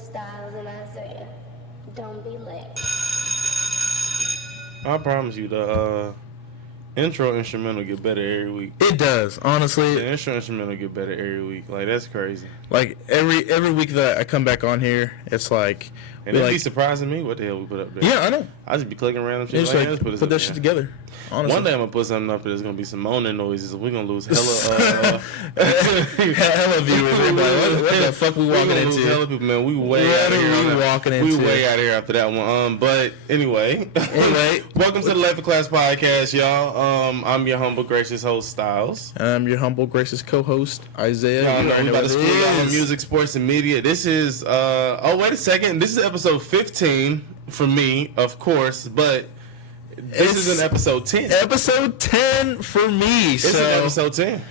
Stiles and Isaiah. Don't be late. I promise you, the intro instrumental get better every week. It does, honestly. The intro instrumental get better every week. Like, that's crazy. Like, every week that I come back on here, it's like... And it'd be surprising me what the hell we put up there. Yeah, I know. I just be clicking random shit. Just like put that shit together. Honestly. One day I'm going to put something up there's going to be some moaning noises. We're going to lose hella... hella viewers. What the fuck we walking into? Lose hella people, man. We way out of here. We way out of here after that one. But anyway. Welcome to the Life of Class podcast, y'all. I'm your humble, gracious host, Styles. And I'm your humble, gracious co-host, Isaiah. Y'all know we about to school y'all on music, sports, and media. This is... oh, wait a second. This is episode 15 for me, of course, but... This is an episode 10. Episode 10 for me. It's an episode 10.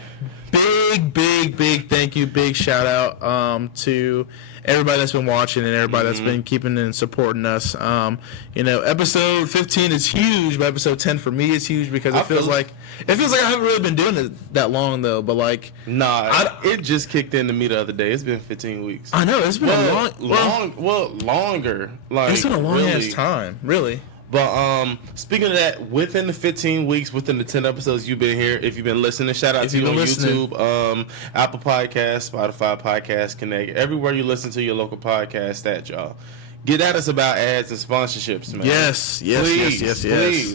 Big thank you. Big shout out to everybody that's been watching and everybody that's been keeping and supporting us. Episode 15 is huge, but episode 10 for me is huge because it feels like I haven't really been doing it that long though. But like, it just kicked into me the other day. It's been 15 weeks. I know it's been longer. Like it's been a long ass time, really. But speaking of that, within the 15 weeks, within the 10 episodes you've been here, if you've been listening, shout out to you on YouTube, Apple Podcasts, Spotify Podcast Connect, everywhere you listen to your local podcast at, y'all. Get at us about ads and sponsorships, man. Yes. Please.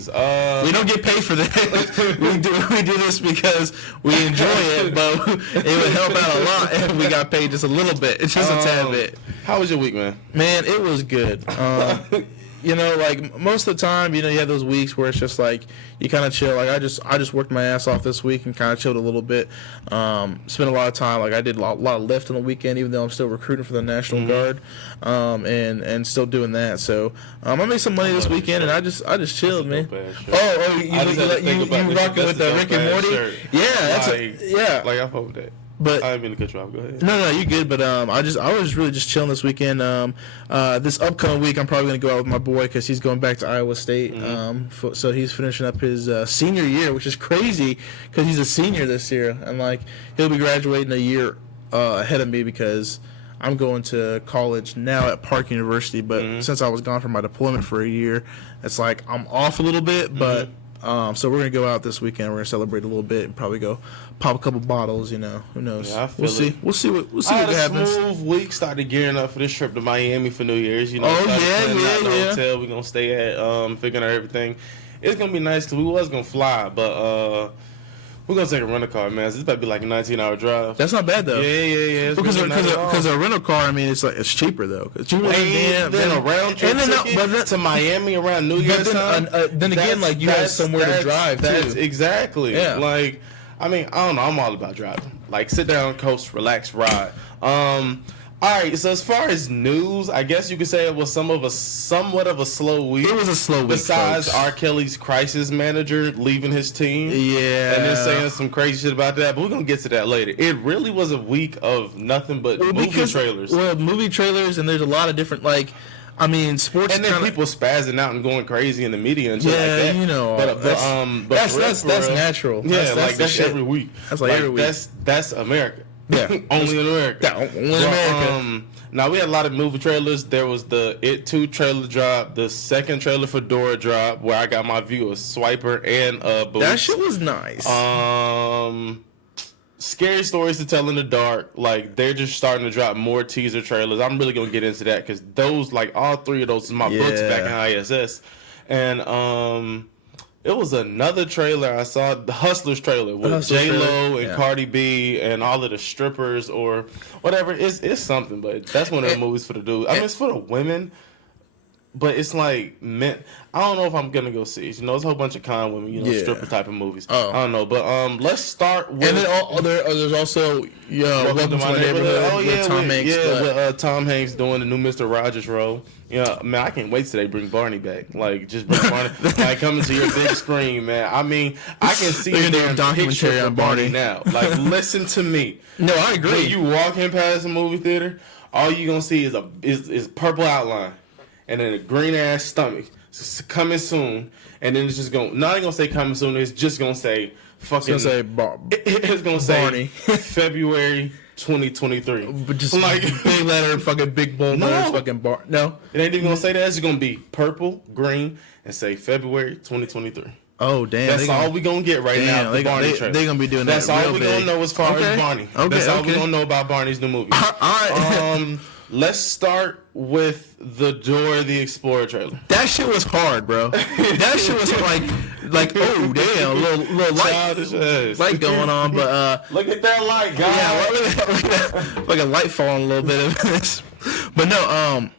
We don't get paid for that. we do this because we enjoy it, but it would help out a lot if we got paid just a little bit, just a tad bit. How was your week, man? Man, it was good. Like most of the time, you have those weeks where it's just like you kind of chill. Like I just worked my ass off this week and kind of chilled a little bit. Spent a lot of time. Like I did a lot of lift on the weekend, even though I'm still recruiting for the National Guard, and still doing that. So I made some money this weekend, and I just chilled, man. You rocking with the Rick and Morty? Shirt. Yeah, Like I fuck with that. But I didn't mean to cut you off. Go ahead. No, you good. But I was really just chilling this weekend. This upcoming week, I'm probably gonna go out with my boy because he's going back to Iowa State. So he's finishing up his senior year, which is crazy because he's a senior this year, and like he'll be graduating a year ahead of me because I'm going to college now at Park University. But since I was gone from my deployment for a year, it's like I'm off a little bit, but. So we're gonna go out this weekend. We're gonna celebrate a little bit and probably go pop a couple bottles. Who knows? Yeah, we'll see. We'll see what happens. Smooth week. Started gearing up for this trip to Miami for New Year's. Yeah. Hotel we're gonna stay at. Figuring out everything. It's gonna be nice because we was gonna fly, but we're gonna take a rental car, man. This might be like a 19-hour drive. That's not bad though. Yeah. Because a rental car, I mean, it's cheaper though. It's cheaper than a round trip ticket to Miami around New Year's time. Then again, like you have somewhere to drive too. That's exactly. Yeah. Like, I mean, I don't know. I'm all about driving. Like, sit down, coast, relax, ride. All right, so as far as news, I guess you could say it was somewhat of a slow week. It was a slow week, besides folks. R. Kelly's crisis manager leaving his team. Yeah. And then saying some crazy shit about that, but we're going to get to that later. It really was a week of nothing but movie trailers. Well, movie trailers, and there's a lot of different, sports. And then people spazzing out and going crazy in the media and shit like that. That's natural. Yeah, that's every week. That's every week. That's America. Yeah, only in America. Now we had a lot of movie trailers. There was the It 2 trailer drop, the second trailer for Dora drop, where I got my view of Swiper and Boots. That shit was nice. Scary Stories to Tell in the Dark. Like they're just starting to drop more teaser trailers. I'm really gonna get into that because those, all three of those, is my books back in ISS, and it was another trailer I saw, the Hustlers trailer with J-Lo and Cardi B and all of the strippers or whatever. It's something, but that's one of the movies for the dudes. I mean, it's for the women, but it's like men. I don't know if I'm gonna go see it. It's a whole bunch of con women, stripper type of movies. I don't know, but let's start with. And then there's also Welcome to My Neighborhood with Tom Hanks. With Tom Hanks doing the new Mr. Rogers role. Yeah, man, I can't wait till they bring Barney back. Like, just bring Barney, coming to your big screen, man. I mean, I can see a documentary on Barney now. Like, listen to me. No, I agree. When you walking past a movie theater, all you gonna see is purple outline, and then a green ass stomach. It's coming soon, and then it's just not gonna say coming soon. It's just gonna say fucking. It's gonna say it's gonna say Barney. February 2023. But just like big letter, fucking big bold letters, fucking bar. No, it ain't even gonna say that. It's gonna be purple, green, and say February 2023. Oh damn! That's all we gonna get right now. The Barney trailer. They're gonna be doing That's that. That's all we gonna know as far as Barney. Okay, that's all we gonna know about Barney's new movie. All right. Let's start with the Dora the Explorer trailer. That shit was hard, bro. That shit was like oh damn, little light going on, but look at that light, guys. Yeah, like a light falling a little bit of this. But no,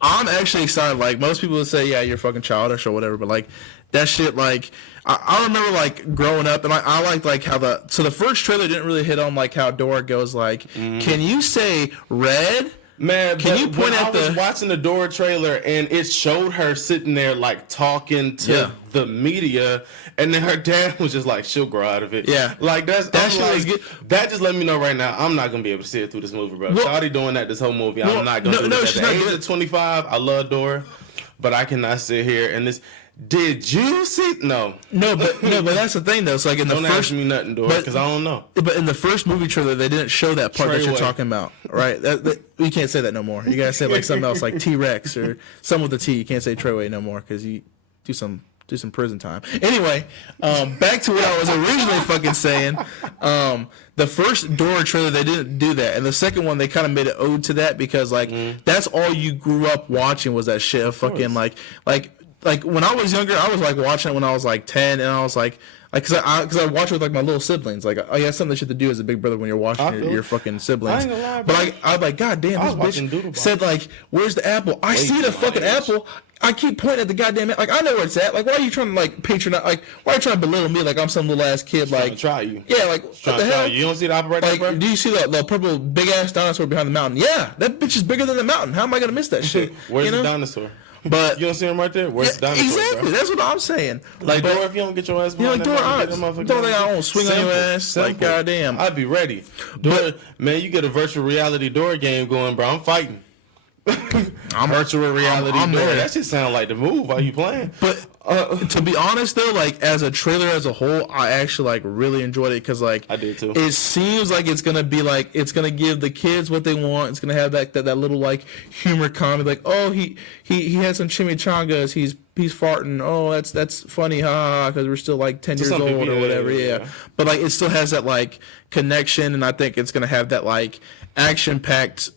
I'm actually excited. Like most people would say, yeah, you're fucking childish or whatever, but like that shit, like I remember like growing up, and I liked like how the first trailer didn't really hit on like how Dora goes like, can you say red? Man, can you point at I was watching the Dora trailer and it showed her sitting there like talking to the media, and then her dad was just like, she'll grow out of it. Yeah, like that shit was good. That just let me know right now I'm not gonna be able to see it through this movie, bro. Shawty doing that this whole movie. I'm not gonna do that. At the age of 25, I love Dora, but I cannot sit here and this. Did you see? No, but that's the thing though. It's like in the don't first, ask me nothing, Dora, because I don't know. But in the first movie trailer, they didn't show that part that you're talking about, right? You can't say that no more. You gotta say like something else, like T-Rex or something with a T. You can't say Treyway no more because you do some prison time. Anyway, back to what I was originally fucking saying. The first Dora trailer, they didn't do that, and the second one, they kind of made an ode to that because like that's all you grew up watching was that shit of fucking like when I was younger, I was like watching it when I was like 10, and I was like cause I watch it with like my little siblings. Like I got something that you have to do as a big brother when you're watching your fucking siblings. I ain't gonna lie, but I was like, God damn, this bitch said like, where's the apple? I see the fucking apple. I keep pointing at the goddamn like I know where it's at. Like why are you trying to like patronize? Like why are you trying to belittle me? Like I'm some little ass kid. Like try you. Yeah, like what the hell? You don't see the apple right there, bro? Do you see the purple big ass dinosaur behind the mountain? Yeah, that bitch is bigger than the mountain. How am I gonna miss that shit? Where's the dinosaur? But you don't see him right there. Where's the dinosaur? Exactly. Bro? That's what I'm saying. Like Dora, if you don't get your ass, like Dora, don't think I won't swing on your ass. Simple. Like goddamn, I'd be ready. Dora, man, you get a virtual reality Dora game going, bro. I'm fighting. I'm virtual reality Dora. That just sound like the move while you playing. But to be honest though, like as a trailer as a whole, I actually like really enjoyed it because like I did too. It seems like it's gonna be like it's gonna give the kids what they want. It's gonna have that little like humor comedy, like oh he had some chimichangas. He's farting. Oh that's funny, ha ha, because we're still like 10 years old or whatever. Yeah. But like it still has that like connection, and I think it's gonna have that like action packed.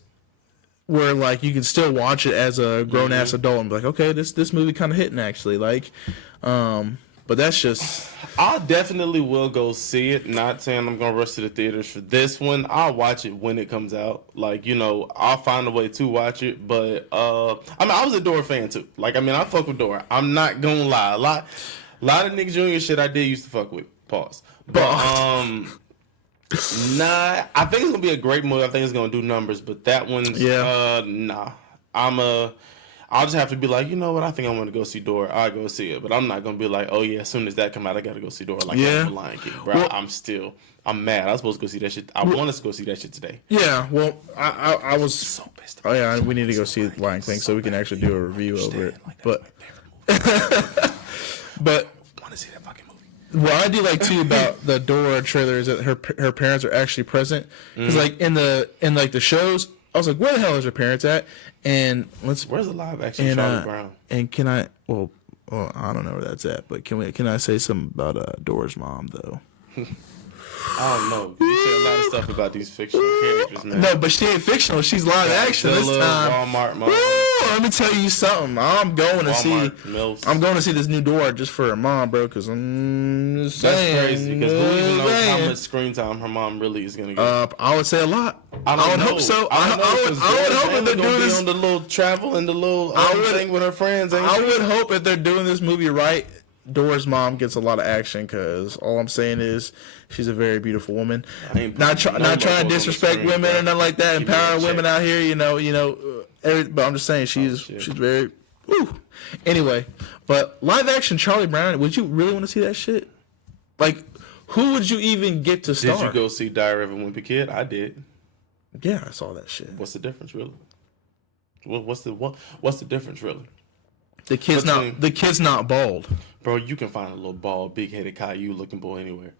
Where like you can still watch it as a grown ass adult and be like, okay, this movie kind of hitting actually, like, but that's just. I definitely will go see it. Not saying I'm gonna rush to the theaters for this one. I'll watch it when it comes out. Like I'll find a way to watch it. But I mean, I was a Dora fan too. Like I mean, I fuck with Dora. I'm not gonna lie. A lot of Nick Jr. shit I did used to fuck with. Pause. But nah, I think it's gonna be a great movie. I think it's gonna do numbers, but that one's nah. I'll just have to be like, you know what? I think I want to go see Dora. I'll go see it, but I'm not gonna be like, oh yeah, as soon as that come out, I gotta go see Dora. Like the Lion King, bro. Well, I'm mad. I was supposed to go see that shit. I wanted to go see that shit today. Yeah, well, I was so pissed. Oh yeah, we need to go see Lion King so we can actually do a review over it. But Want to see that fucking movie? What I do like too about the Dora trailer is that her parents are actually present. Because like in the shows, I was like, where the hell is her parents at? And where's the live action Charlie Brown? And can I? Well, I don't know where that's at. But can I say something about Dora's mom though? I don't know. You say a lot of stuff about these fictional characters, man. No, but she ain't fictional. She's live action this time. Walmart mom. Let me tell you something. I'm going to see this new Dora just for her mom, bro. Because I'm just saying. That's crazy. Because who even knows how much screen time her mom really is going to get? I would say a lot. I would hope so. I would hope if they're doing this on the little travel and the little thing with her friends. I would hope if they're doing this movie right, Dora's mom gets a lot of action because all I'm saying is she's a very beautiful woman. Not trying to disrespect women or nothing like that. Empowering women out here, but I'm just saying she's very. Woo. Anyway, but live action Charlie Brown. Would you really want to see that shit? Like, who would you even get to star? Did you go see Diary of a Wimpy Kid? I did. Yeah, I saw that shit. What's the difference, really? What's the difference, really? The kid's not bald. Bro, you can find a little bald, big-headed Caillou looking boy anywhere.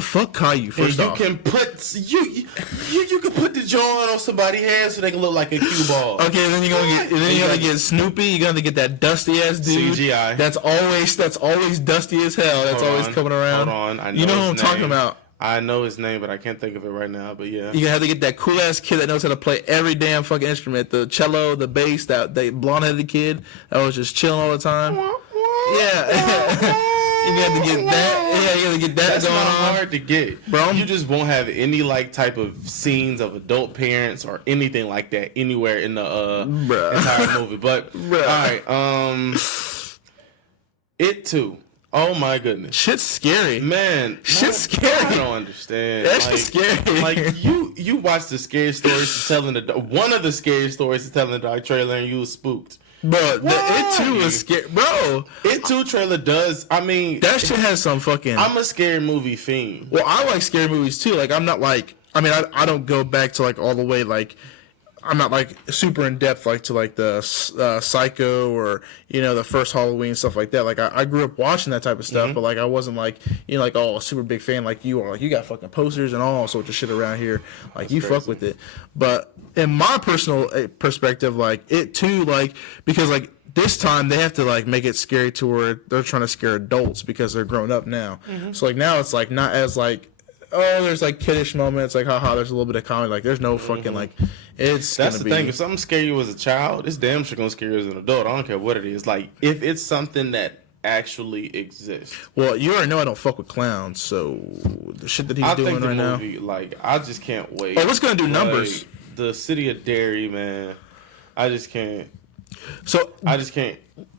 Fuck Caillou. First and off, you can put you can put the joint on somebody's head so they can look like a cue ball. okay, then you're gonna get Snoopy. You're gonna get that dusty ass dude. CGI. That's always dusty as hell. That's always coming around. Hold on, I know you know what I'm his talking name. about. I know his name, but I can't think of it right now. But yeah, You're gonna have to get that cool ass kid that knows how to play every damn fucking instrument. The cello, the bass, that blonde headed kid that was just chilling all the time. Yeah. You got to get that. Yeah, you got to get that That's going not on. hard to get, bro. You just won't have any like type of scenes of adult parents or anything like that anywhere in the entire movie. But all right, It too. Oh my goodness, Shit's scary, man. Shit's scary. I don't understand. That's just scary. Like you watch the scary stories to telling one of the scary stories to telling the dark trailer, and you was spooked. Bro, It too was scary. Bro, It too trailer does. I mean, that shit has some fucking. I'm a scary movie fiend. Well, I like scary movies too. Like, I'm not like. I mean, I don't go back to like all the way like. I'm not like super in depth like to like the Psycho or the first Halloween, stuff like that. Like I grew up watching that type of stuff, but like I wasn't like like a super big fan like you are. Like you got fucking posters and all sorts of shit around here. Like you fuck with it. But in my personal perspective, like It too, like because like this time they have to like make it scary to where they're trying to scare adults because they're grown up now. So like now it's like not as like. Oh, there's like kiddish moments, like haha. There's a little bit of comedy, like there's no fucking like. It's that's the be, thing. If something scare you as a child, it's damn sure gonna scare you as an adult. I don't care what it is. Like if it's something that actually exists. Well, you already know I don't fuck with clowns, so the shit that he's doing right now. Like I just can't wait. Oh, what's gonna do numbers? The City of Derry, man. I just can't. So I just can't.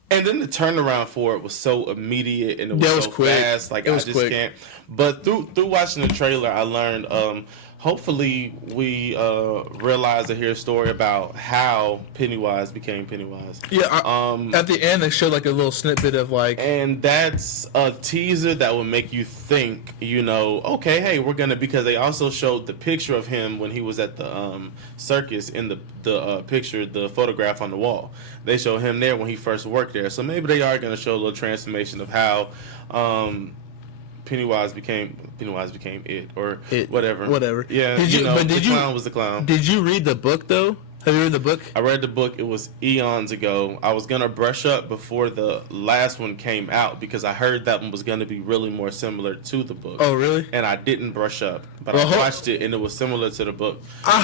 And then the turnaround for it was so immediate and it was so quick. fast. Like It was I just quick. can't. But through watching the trailer, I learned. Hopefully, we realize to hear a story about how Pennywise became Pennywise. yeah, at the end they showed like a little snippet of like. And that's a teaser that will make you think, okay, hey, we're gonna, because they also showed the picture of him when he was at the circus in the picture, the photograph on the wall. They show him there when he first worked there. So maybe they are gonna show a little transformation of how Pennywise became it or whatever. Yeah, the clown was the clown. Did you read the book though? Have you read the book? I read the book. It was eons ago. I was gonna brush up before the last one came out because I heard that one was gonna be really more similar to the book. Oh, really? And I didn't brush up, but I watched it and it was similar to the book. I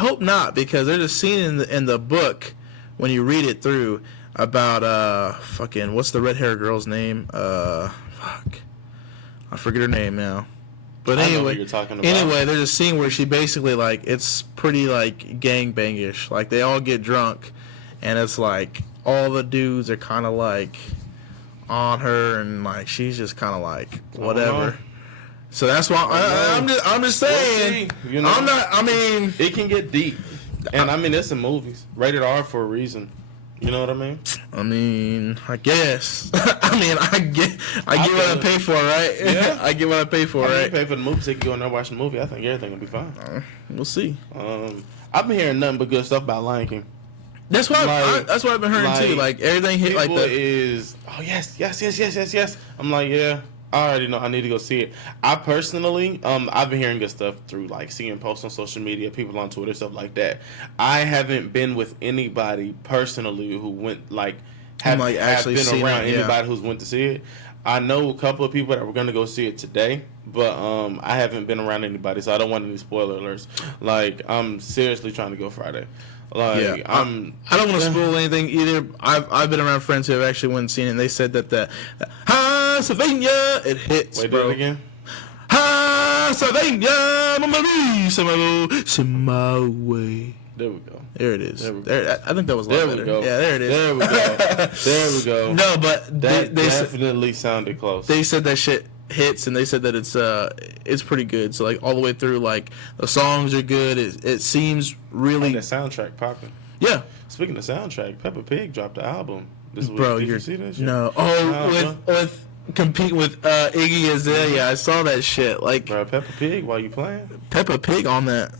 hope not, because there's a scene in the book when you read it through about fucking what's the red hair girl's name? I forget her name now. But I know anyway, what you're talking about. Anyway, there's a scene where she basically like it's pretty like gangbangish. Like they all get drunk, and it's like all the dudes are kind of like on her, and like she's just kind of like whatever. So that's why I'm just saying. We'll see. I'm not. I mean, it can get deep, and I mean it's in movies, rated R for a reason. You know what I mean? I mean, I guess. I get what I pay for, right? Yeah. I get what I pay for, right? You pay for the movie ticket, go in there watch the movie. I think everything will be fine. We'll see. I've been hearing nothing but good stuff about Lion King. That's what that's what I've been hearing too. Like everything hit like that. Yes. I'm like, yeah. I already know I need to go see it. I personally, I've been hearing good stuff through like seeing posts on social media, people on Twitter, stuff like that. I haven't been with anybody personally who went have been around anybody who's went to see it. I know a couple of people that were going to go see it today, but I haven't been around anybody, so I don't want any spoiler alerts. Like I'm seriously trying to go Friday. Like I don't want to spoil anything either. I've been around friends who have actually went and seen it, and they said that the Sylvania, it hits. Wait, bro. do it again. Sylvania, my way. There we go. There it is. There I think that was a lot better. Go. Yeah, there it is. There we go. There we go. No, but that they definitely sounded close. They said that shit hits, and they said that it's pretty good. So like all the way through, like the songs are good. It seems really. And the soundtrack popping. Yeah. Speaking of soundtrack, Peppa Pig dropped the album. Bro, did you see that shit? No. With compete with Iggy Azalea. I saw that shit. Like, bro, Peppa Pig while you playing? Peppa Pig on that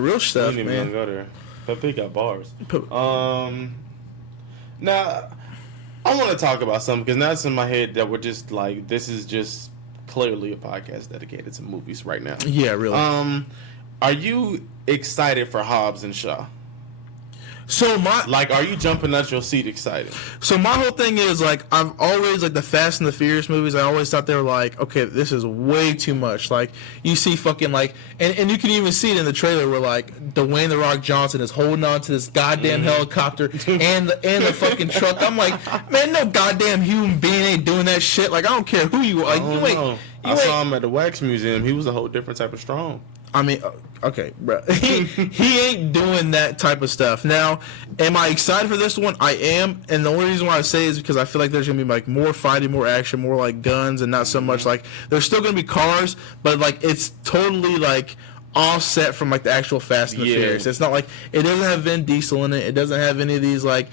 real stuff, man. We didn't even go there. Peppa Pig got bars. Now I want to talk about something because now it's in my head that we're just like this is just clearly a podcast dedicated to movies right now. Yeah, really. Are you excited for Hobbs and Shaw? So are you jumping out your seat excited? So my whole thing is, like, I've always, like, the Fast and the Furious movies, I always thought they were like, okay, this is way too much. Like, you see fucking, like, and you can even see it in the trailer where, like, Dwayne The Rock Johnson is holding on to this goddamn helicopter and the fucking truck. I'm like, man, no goddamn human being ain't doing that shit. Like, I don't care who you are. Like, I saw him at the Wax Museum. He was a whole different type of strong. I mean, okay, bro. He ain't doing that type of stuff. Now, am I excited for this one? I am, and the only reason why I say is because I feel like there's gonna be like more fighting, more action, more like guns, and not so much like there's still gonna be cars, but like it's totally like offset from like the actual Fast and the Furious. It's not like it doesn't have Vin Diesel in it. It doesn't have any of these like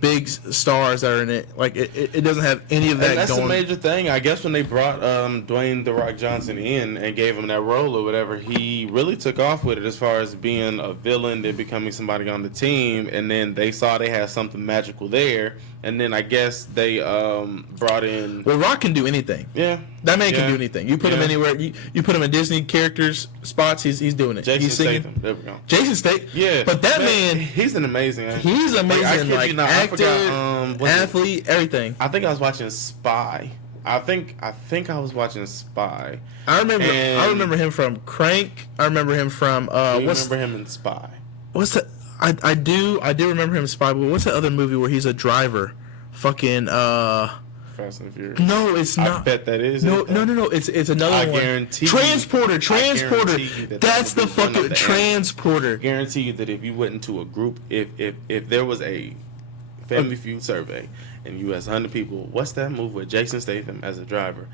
big stars that are in it. Like it doesn't have any of that. And that's going. the major thing. I guess when they brought Dwayne The Rock Johnson in and gave him that role or whatever, he really took off with it as far as being a villain, then becoming somebody on the team, and then they saw they had something magical there, and then I guess they brought in. Well, Rock can do anything. Yeah. That man can do anything. You put him anywhere. You put him in Disney characters spots. He's doing it. Jason he's singing. Statham. There we go. Jason Statham. Yeah. But that man, he's an amazing actor. he's amazing. Like actor, athlete, everything. I think I was watching Spy. I think I was watching Spy. I remember him from Crank. I remember him from. Remember him in Spy? What's that? I do remember him in Spy. But what's that other movie where he's a driver? Fucking. Fast and Furious. No, it's not. I bet that is. No. It's another one. Guarantee. Transporter. That's the one fucking Transporter. I guarantee you that if you went into a group, if there was a Family Feud survey and you asked 100 people, what's that movie with Jason Statham as a driver?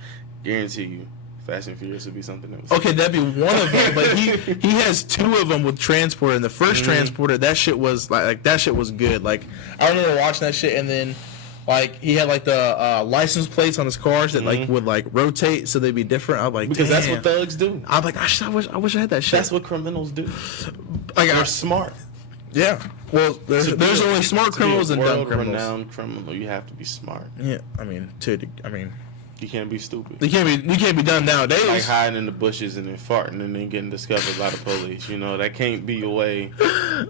Guarantee you, Fast and Furious would be something that was. Okay, that'd be one of them, but he has two of them with Transporter. And the first Transporter, that shit was like that shit was good. Like I remember watching that shit, and then. Like he had like the license plates on his cars that like would like rotate so they'd be different. I'm like, because that's what thugs do. I'm like, I wish I had that shit. That's what criminals do. Like they're smart. Yeah. Well, there's only smart criminals and dumb criminals. World-renowned criminal, you have to be smart. Yeah, I mean, you can't be stupid. You can't be done nowadays. Like hiding in the bushes and then farting and then getting discovered by the police. That can't be your way.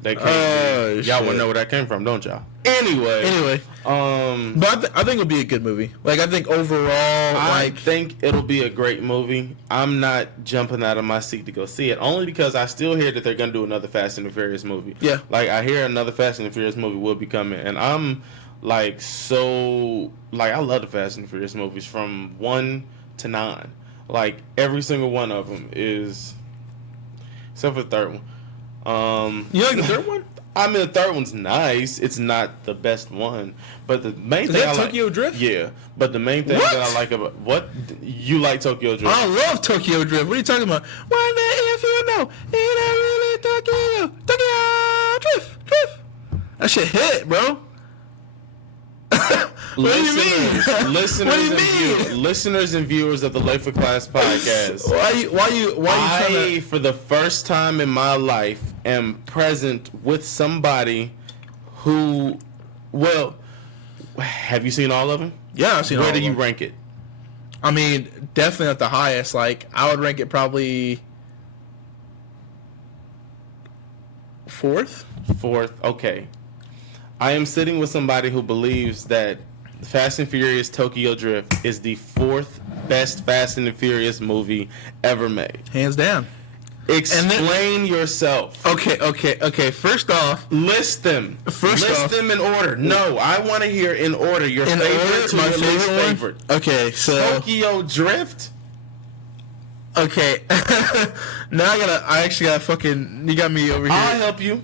That can't be. Y'all want to know where that came from, don't y'all? Anyway. But I think it'll be a good movie. Like I think overall, I think it'll be a great movie. I'm not jumping out of my seat to go see it, only because I still hear that they're gonna do another Fast and the Furious movie. Yeah. Like I hear another Fast and the Furious movie will be coming, and I'm I love the Fast and the Furious movies from 1 to 9. Like every single one of them is, except for the third one. You like the third one? I mean, the third one's nice. It's not the best one, but the main thing that Tokyo Drift? Yeah, but the main thing that I like about you like Tokyo Drift. I love Tokyo Drift. What are you talking about? Wonder if you know it ain't really Tokyo Drift. That shit hit, bro. What do you mean? Listeners and viewers of the Life of Class podcast. Why you trying to... for the first time in my life, am present with somebody who, have you seen all of them? Yeah, I've seen all of them. Where do you rank it? I mean, definitely not the highest. Like, I would rank it probably fourth. Okay. I am sitting with somebody who believes that Fast and Furious Tokyo Drift is the 4th best Fast and the Furious movie ever made. Hands down. Explain yourself. Okay. First off, list them. List them in order. No, I want to hear in order. Your favorite to my your least favorite. Okay, so Tokyo Drift. Okay. Now I actually gotta fucking. You got me over here. I'll help you.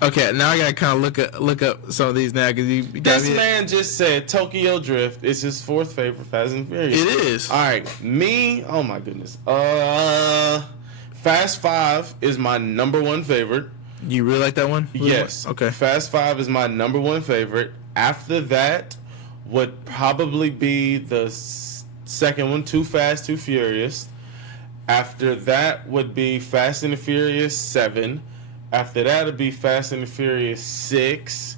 Okay, now I gotta kind of look up some of these now because you this man just said Tokyo Drift is his 4th favorite Fast and Furious. It is. All right, me. Oh my goodness. Fast 5 is my number 1 favorite. You really like that one? Yes. Okay. Fast 5 is my number 1 favorite. After that would probably be the second one, Too Fast, Too Furious. After that would be Fast and the Furious 7. After that it'll be Fast and the Furious 6.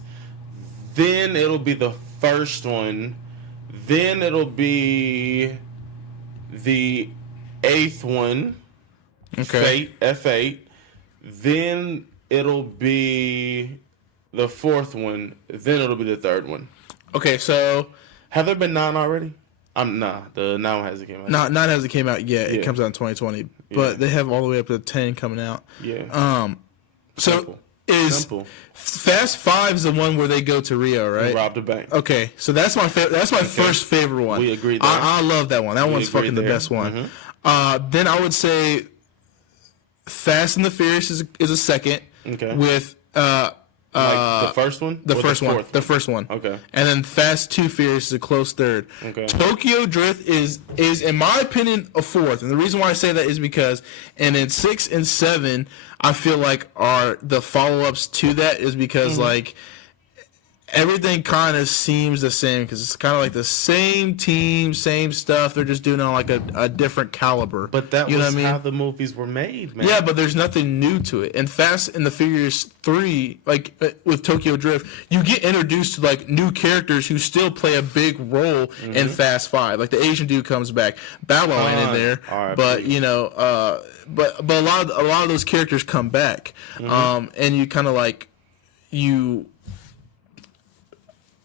Then it'll be the first one. Then it'll be the 8th one, Okay. Fate, F8. Then it'll be the 4th one. Then it'll be the 3rd one. Okay, so Have there been 9 already? Nah, the 9 one hasn't came out. 9 hasn't came out yet. It Yeah. comes out in 2020, but they have all the way up to 10 coming out. Yeah. So Simple. is Simple. Fast 5 is the one where they go to Rio, right? Rob the bank. Okay, so that's my that's my first favorite one. We agree there. I love that one. That one's agree fucking the there. best one. Then I would say Fast and the Furious is a second. Okay. With Like the first one? the Or first one. fourth The first one. Okay. And then Fast 2 Furious is a close third. Okay. Tokyo Drift is in my opinion a fourth. And the reason why I say that is because and in 6 and 7 I feel like are the follow-ups to that is because like everything kind of seems the same because it's kind of like the same team, same stuff. They're just doing it on like a different caliber. But that you know was what I mean? how the movies were made, man. Yeah, but there's nothing new to it. And Fast and the Furious 3, like with Tokyo Drift, you get introduced to like new characters who still play a big role in Fast 5. Like the Asian dude comes back, Ballo ain't in there, R.I.P. but you know, but a lot of those characters come back, and you kind of like you.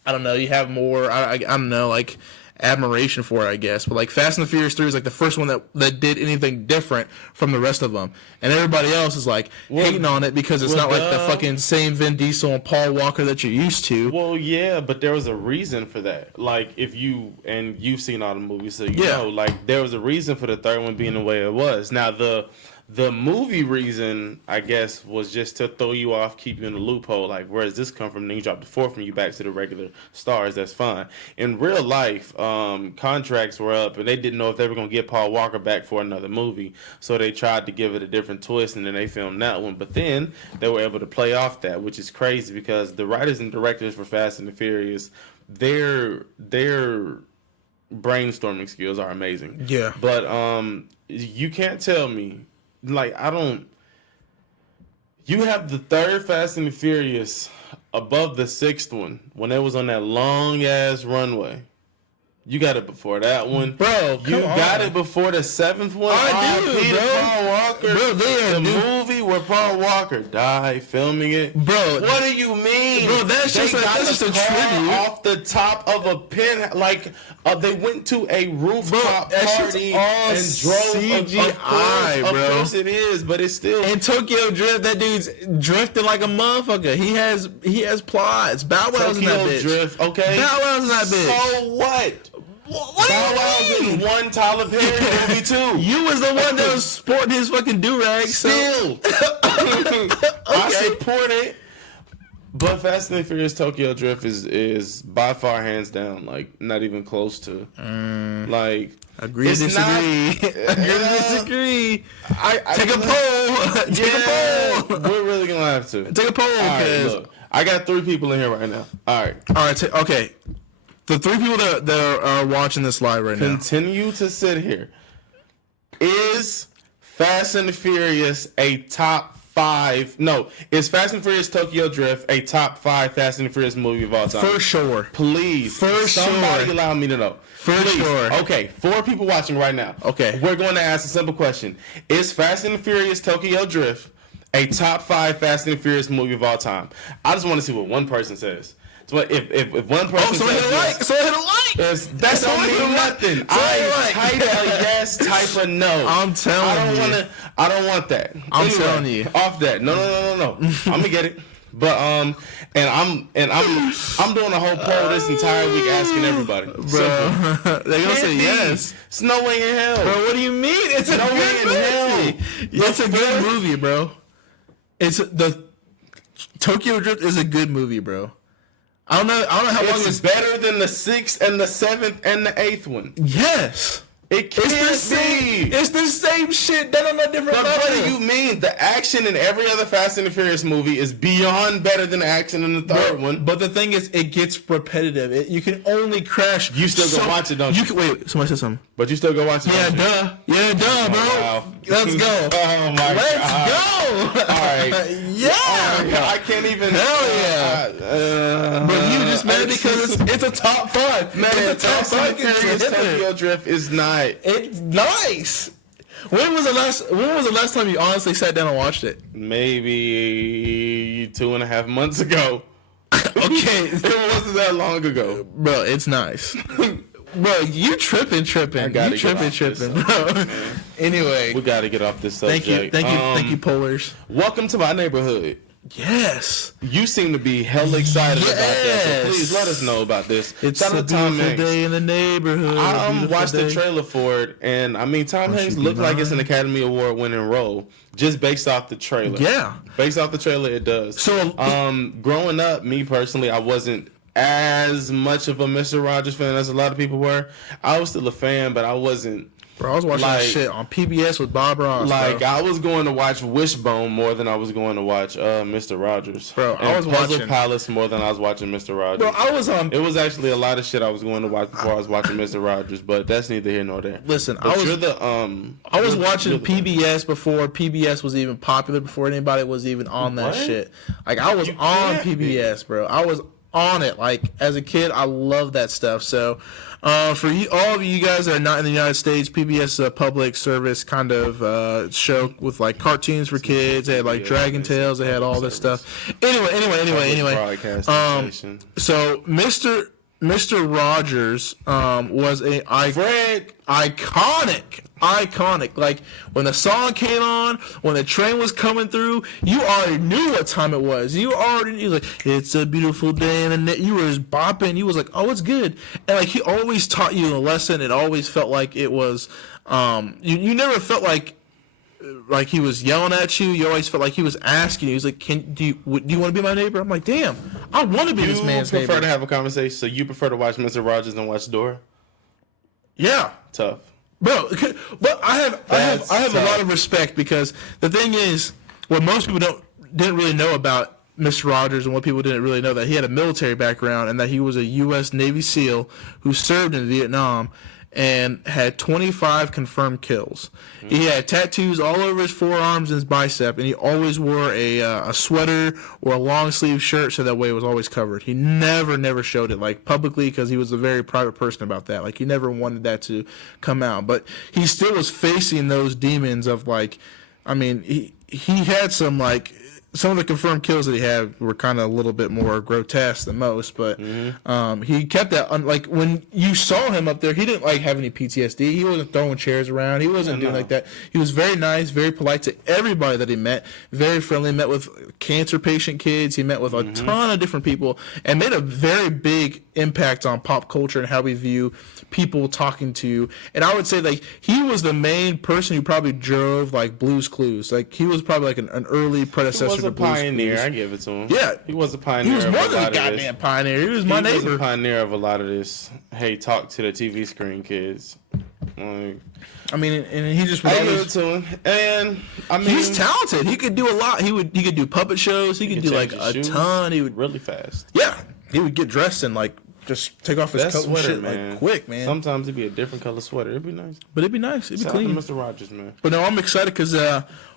I don't know. You have more. I don't know, like admiration for it, I guess. But like Fast and the Furious 3 is like the first one that did anything different from the rest of them, and everybody else is like hating on it because it's not like the fucking same Vin Diesel and Paul Walker that you're used to. Well, yeah, but there was a reason for that. Like, if you've seen all the movies, so you know, like there was a reason for the 3rd one being the way it was. Now the movie reason, I guess, was just to throw you off, keep you in the loophole. Like, where does this come from? Then you drop the 4th and you back to the regular stars. That's fine. In real life, contracts were up, and they didn't know if they were going to get Paul Walker back for another movie. So they tried to give it a different twist, and then they filmed that one. But then they were able to play off that, which is crazy because the writers and directors for Fast and the Furious, their brainstorming skills are amazing. Yeah. But you can't tell me. Like, you have the 3rd Fast and the Furious above the 6th one when it was on that long ass runway. You got it before that one, Bro, You come got on. it before the 7th one. I do, R.I.P. to bro. Paul Walker. Bro, the movie where Paul Walker died filming it. Bro, What do you mean? Bro, that's They just a- got that's just the a car tribute. off the top of a pin. Like they went to a rooftop that shit's party all and drove. CGI, of bro. course it is, but it's still. in Tokyo Drift, that dude's drifting like a motherfucker. He has plots. Bow Wow's in that Tokyo bitch. Drift, okay. Bow Wow's in that bitch. So what? What do Bow you Wow's mean? in one Tyler Perry movie too. You was the one that was sporting his fucking do-rag. Still, I support it. But Fast and the Furious Tokyo Drift is by far hands down like not even close to like. Agree to It's disagree. not- Agree to disagree. I Take a poll. Take a poll. We're really gonna have to. Take a poll. All right, Cause look, I got 3 people in here right now. All right, all right. Okay. The 3 people that are watching this live right now. continue to sit here. Is Fast and the Furious a top 5? No, is Fast and Furious Tokyo Drift a top 5 Fast and the Furious movie of all time? For sure. Please, For somebody sure. allow me to know. For Please. sure. Okay, 4 people watching right now. Okay. We're going to ask a simple question. Is Fast and the Furious Tokyo Drift a top 5 Fast and the Furious movie of all time? I just want to see what one person says. So if one person So hit says a like. yes, So hit a like. that So don't hit a mean like. nothing. So I hit a like. type a yes, type a no. I'm telling you. I don't want that. I'm telling you. Off that. No. I'm gonna get it. But and I'm doing a whole poll this entire week asking everybody. Bro, Simple. they're gonna say Can't be. yes. It's no way in hell. Bro, what do you mean? It's a No way good in hell. movie. It's a good movie, bro. It's the Tokyo Drift is a good movie, bro. I don't know how long It's it's. better than the 6th and the 7th and the 8th one. Yes. It can't be. It's the same shit done on a different But level. what do you mean? The action in every other Fast and the Furious movie is beyond better than the action in the third one. But the thing is, it gets repetitive. You can only crash. You still go watch it, don't you? Wait, somebody said something. But you still go watch it. Yeah, don't you? duh, bro. Wow. Let's go. Oh my Let's God. go. All right. Yeah. I can't even. Hell yeah. But you just I man, because it's a top 5. Man, it's a top 5 Tokyo Drift is not. It's nice. When was the last time you honestly sat down and watched it? Maybe 2.5 months ago. Okay, it wasn't that long ago, bro. It's nice. Bro, you tripping, bro. Anyway, we gotta get off this subject. Thank you, Polars. Welcome to my neighborhood. Yes, you seem to be hella excited about that. So please let us know about this. It's a beautiful day in the neighborhood. I watched the trailer for it, and I mean, Tom Hanks looked like it's an Academy Award winning role just based off the trailer. Yeah, based off the trailer, it does. So, growing up, me personally, I wasn't as much of a Mr. Rogers fan as a lot of people were. I was still a fan, but I wasn't. Bro, I was watching that shit on PBS with Bob Ross. Like, I was going to watch Wishbone more than I was going to watch Mr. Rogers. Bro, I was watching Palace more than I was watching Mr. Rogers. Bro, I was on. It was actually a lot of shit I was going to watch before I was watching Mr. Rogers, but that's neither here nor there. Listen, I was watching PBS before PBS was even popular, before anybody was even on that shit. Like, I was on PBS, bro. I was on it. Like, as a kid, I love that stuff. So, for all of you guys that are not in the United States, PBS is a public service kind of show with like cartoons for kids. They had like Dragon Tales. They had all this stuff. Anyway. So Mr. Rogers was a iconic. Like, when the song came on, when the train was coming through, you already knew what time it was. You was like, it's a beautiful day, and you were just bopping. You was like, oh, it's good. And like, he always taught you a lesson. It always felt like it was. You never felt like he was yelling at you. You always felt like he was asking you. He was like, do you want to be my neighbor? I'm like, damn, I want to be this man's neighbor. You prefer to have a conversation, so you prefer to watch Mr. Rogers than watch Dora? Yeah. Tough. Bro, but I have a lot of respect, because the thing is, what most people didn't really know about Mr. Rogers, and what people didn't really know, that he had a military background and that he was a U.S. Navy SEAL who served in Vietnam and had 25 confirmed kills. Mm-hmm. He had tattoos all over his forearms and his bicep, and he always wore a sweater or a long sleeve shirt, so that way it was always covered. He never showed it like publicly, because he was a very private person about that. Like, he never wanted that to come out, but he still was facing those demons of, like, I mean, he had some, like, some of the confirmed kills that he had were kind of a little bit more grotesque than most, but he kept that. Like, when you saw him up there, he didn't like have any PTSD. He wasn't throwing chairs around. He wasn't doing like that. He was very nice, very polite to everybody that he met. Very friendly. Met with cancer patient kids. He met with a ton of different people, and made a very big impact on pop culture and how we view people talking to. And I would say, like, he was the main person who probably drove like Blue's Clues. Like, he was probably like an early predecessor. He was a pioneer. I give it to him. Yeah, he was a pioneer. He was more than a goddamn pioneer. He was my neighbor. He was a pioneer of a lot of this. Hey, talk to the TV screen, kids. I mean, and he just. I give it to him, and I mean, he's talented. He could do a lot. He could do puppet shows. He could do like a ton. He would really fast. Yeah, he would get dressed and like just take off his coat sweater, and shit, man. Like, quick, man. Sometimes it'd be a different color sweater. It'd be nice. But it'd be nice. It'd be clean. Mr. Rogers, man. But no, I'm excited because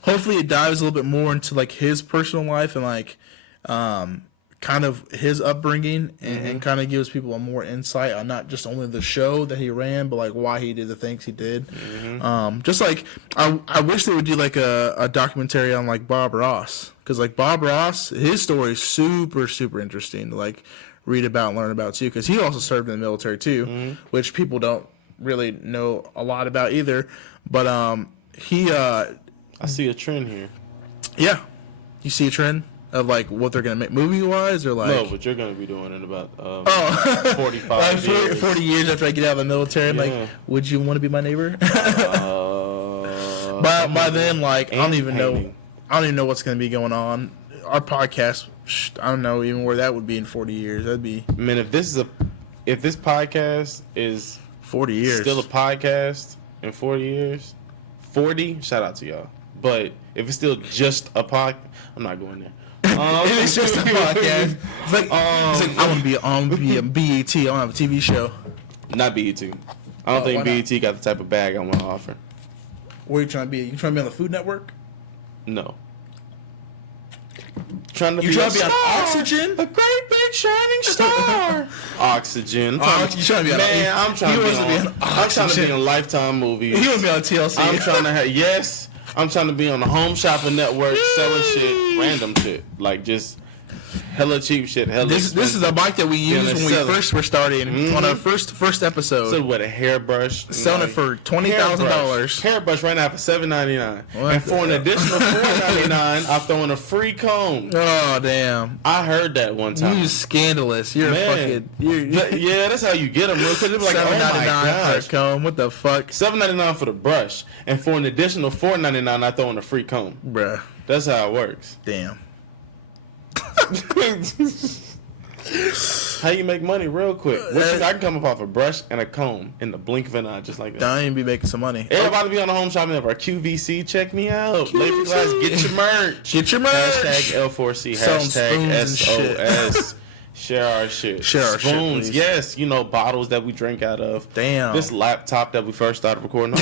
hopefully it dives a little bit more into like his personal life and like kind of his upbringing, and kind of gives people a more insight on not just only the show that he ran, but like why he did the things he did. Just like I wish they would do like a documentary on like Bob Ross, because like Bob Ross, his story is super interesting to like read about and learn about too, because he also served in the military too, which people don't really know a lot about either. But he I see a trend here. Yeah, you see a trend of like what they're gonna make movie wise, or like no, but you're gonna be doing it about 45 years. 40 years after I get out of the military. Yeah. Like, would you want to be my neighbor? By then, like, I don't even know what's gonna be going on. Our podcast, I don't know even where that would be in 40 years. That'd be, man, if this podcast is 40 years still a podcast in 40 years, 40, shout out to y'all. But if it's still just a podcast, I'm not going there. If it's just a podcast, it's like I want to be a BET. I want to have a TV show. Not BET. I don't think BET got the type of bag I want to offer. Where are you trying to be? You trying to be on the Food Network? No. You trying to be on Oxygen? A great big shining star. Oxygen. Oh, you trying to be Man, on? I'm trying to be in Lifetime movies. He want to be on TLC. I'm trying to have I'm trying to be on the Home Shopping Network selling shit, random shit, like just hella cheap shit. This is the bike that we used when we first were starting on our first episode. So with a hairbrush, selling it for $20,000. Hairbrush right now for $7.99, and for an additional $4.99, I throw in a free comb. Oh damn! I heard that one time. You scandalous. You're fucking. Yeah, that's how you get them. Real quick. They're like, oh my gosh, for a comb. What the fuck? $7.99 for the brush, and for an additional $4.99, I throw in a free comb. Bruh. That's how it works. Damn. How you make money real quick? I can come up off a brush and a comb in the blink of an eye, just like that. I ain't be making some money. Everybody be on the Home Shopping Network. QVC, check me out. Lady Class, get your merch. Get your merch. Hashtag L4C. Hashtag SOS. Share our shit. Share our spoons, shit, yes. You know, bottles that we drink out of. Damn. This laptop that we first started recording on.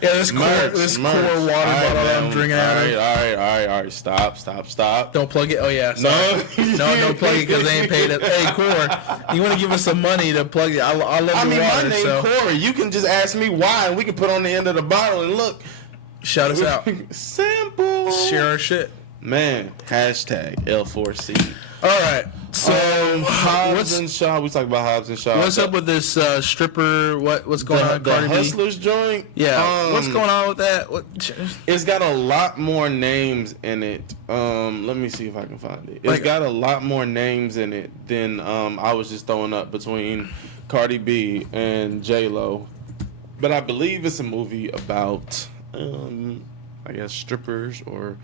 This core water bottle I'm drinking out of. All right. Stop. Don't plug it. Oh, yeah. Sorry. No, don't plug it because they ain't paid it. Hey, Core, you want to give us some money to plug it? I love the water. My name Corey. You can just ask me why, and we can put on the end of the bottle and look. Shout us out. Simple. Share our shit. Man, hashtag L4C. All right. So Hobbs and Shaw. We talked about Hobbs and Shaw. What's up with this stripper? What's going on? The Hustlers joint. Yeah. What's going on with that? It's got a lot more names in it. Let me see if I can find it. It's got a lot more names in it than I was just throwing up between Cardi B and J-Lo. But I believe it's a movie about I guess strippers or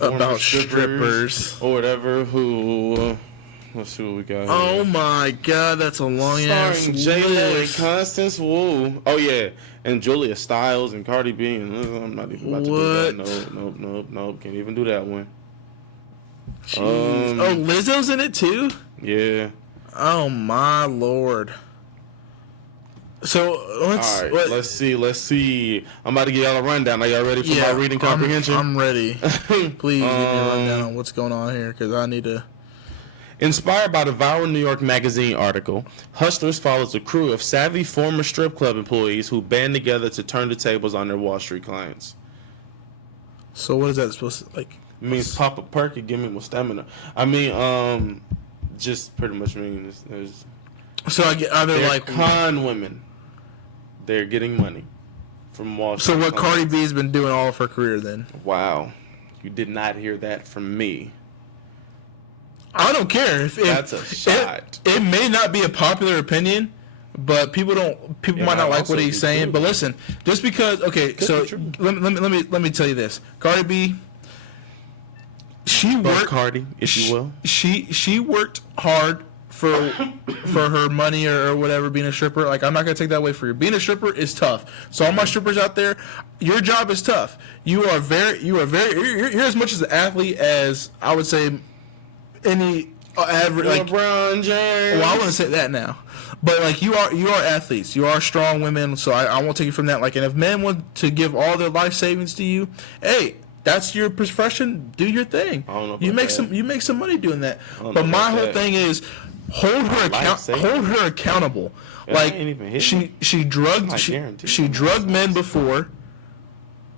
about strippers or whatever who. Let's see what we got. Oh here. my God, that's a long ass list. Starring J-Lo and Constance Wu. Oh yeah, and Julia Stiles and Cardi B. And I'm not even about to do that. Nope. Can't even do that one. Oh, Lizzo's in it too. Yeah. Oh my Lord. So let's see. I'm about to give y'all a rundown. Are y'all ready for my reading comprehension? I'm ready. Please give me a rundown on what's going on here because I need to. Inspired by the viral New York Magazine article, Hustlers follows a crew of savvy former strip club employees who band together to turn the tables on their Wall Street clients. So what is that supposed to like? It means pop a perk and give me more stamina. I mean, just pretty much means there's. So are they like con women? They're getting money from Wall Street. So what Cardi B has been doing all of her career then? Wow, you did not hear that from me. I don't care if that's a shot. It may not be a popular opinion, but people might not like what he's saying. True. But listen, just because let me tell you this: Cardi B, she worked Cardi, if you will. She worked hard for her money or whatever. Being a stripper, like I'm not gonna take that away from you. Being a stripper is tough. So all my strippers out there, your job is tough. You're as much as an athlete as I would say. Any average like LeBron James. Well, I wouldn't say that now, but like you are athletes. You are strong women. So I won't take it from that. Like, and if men want to give all their life savings to you, hey, that's your profession. Do your thing. I don't know you make some money doing that. But my whole thing is hold her accountable. Yeah, like she drugged men before.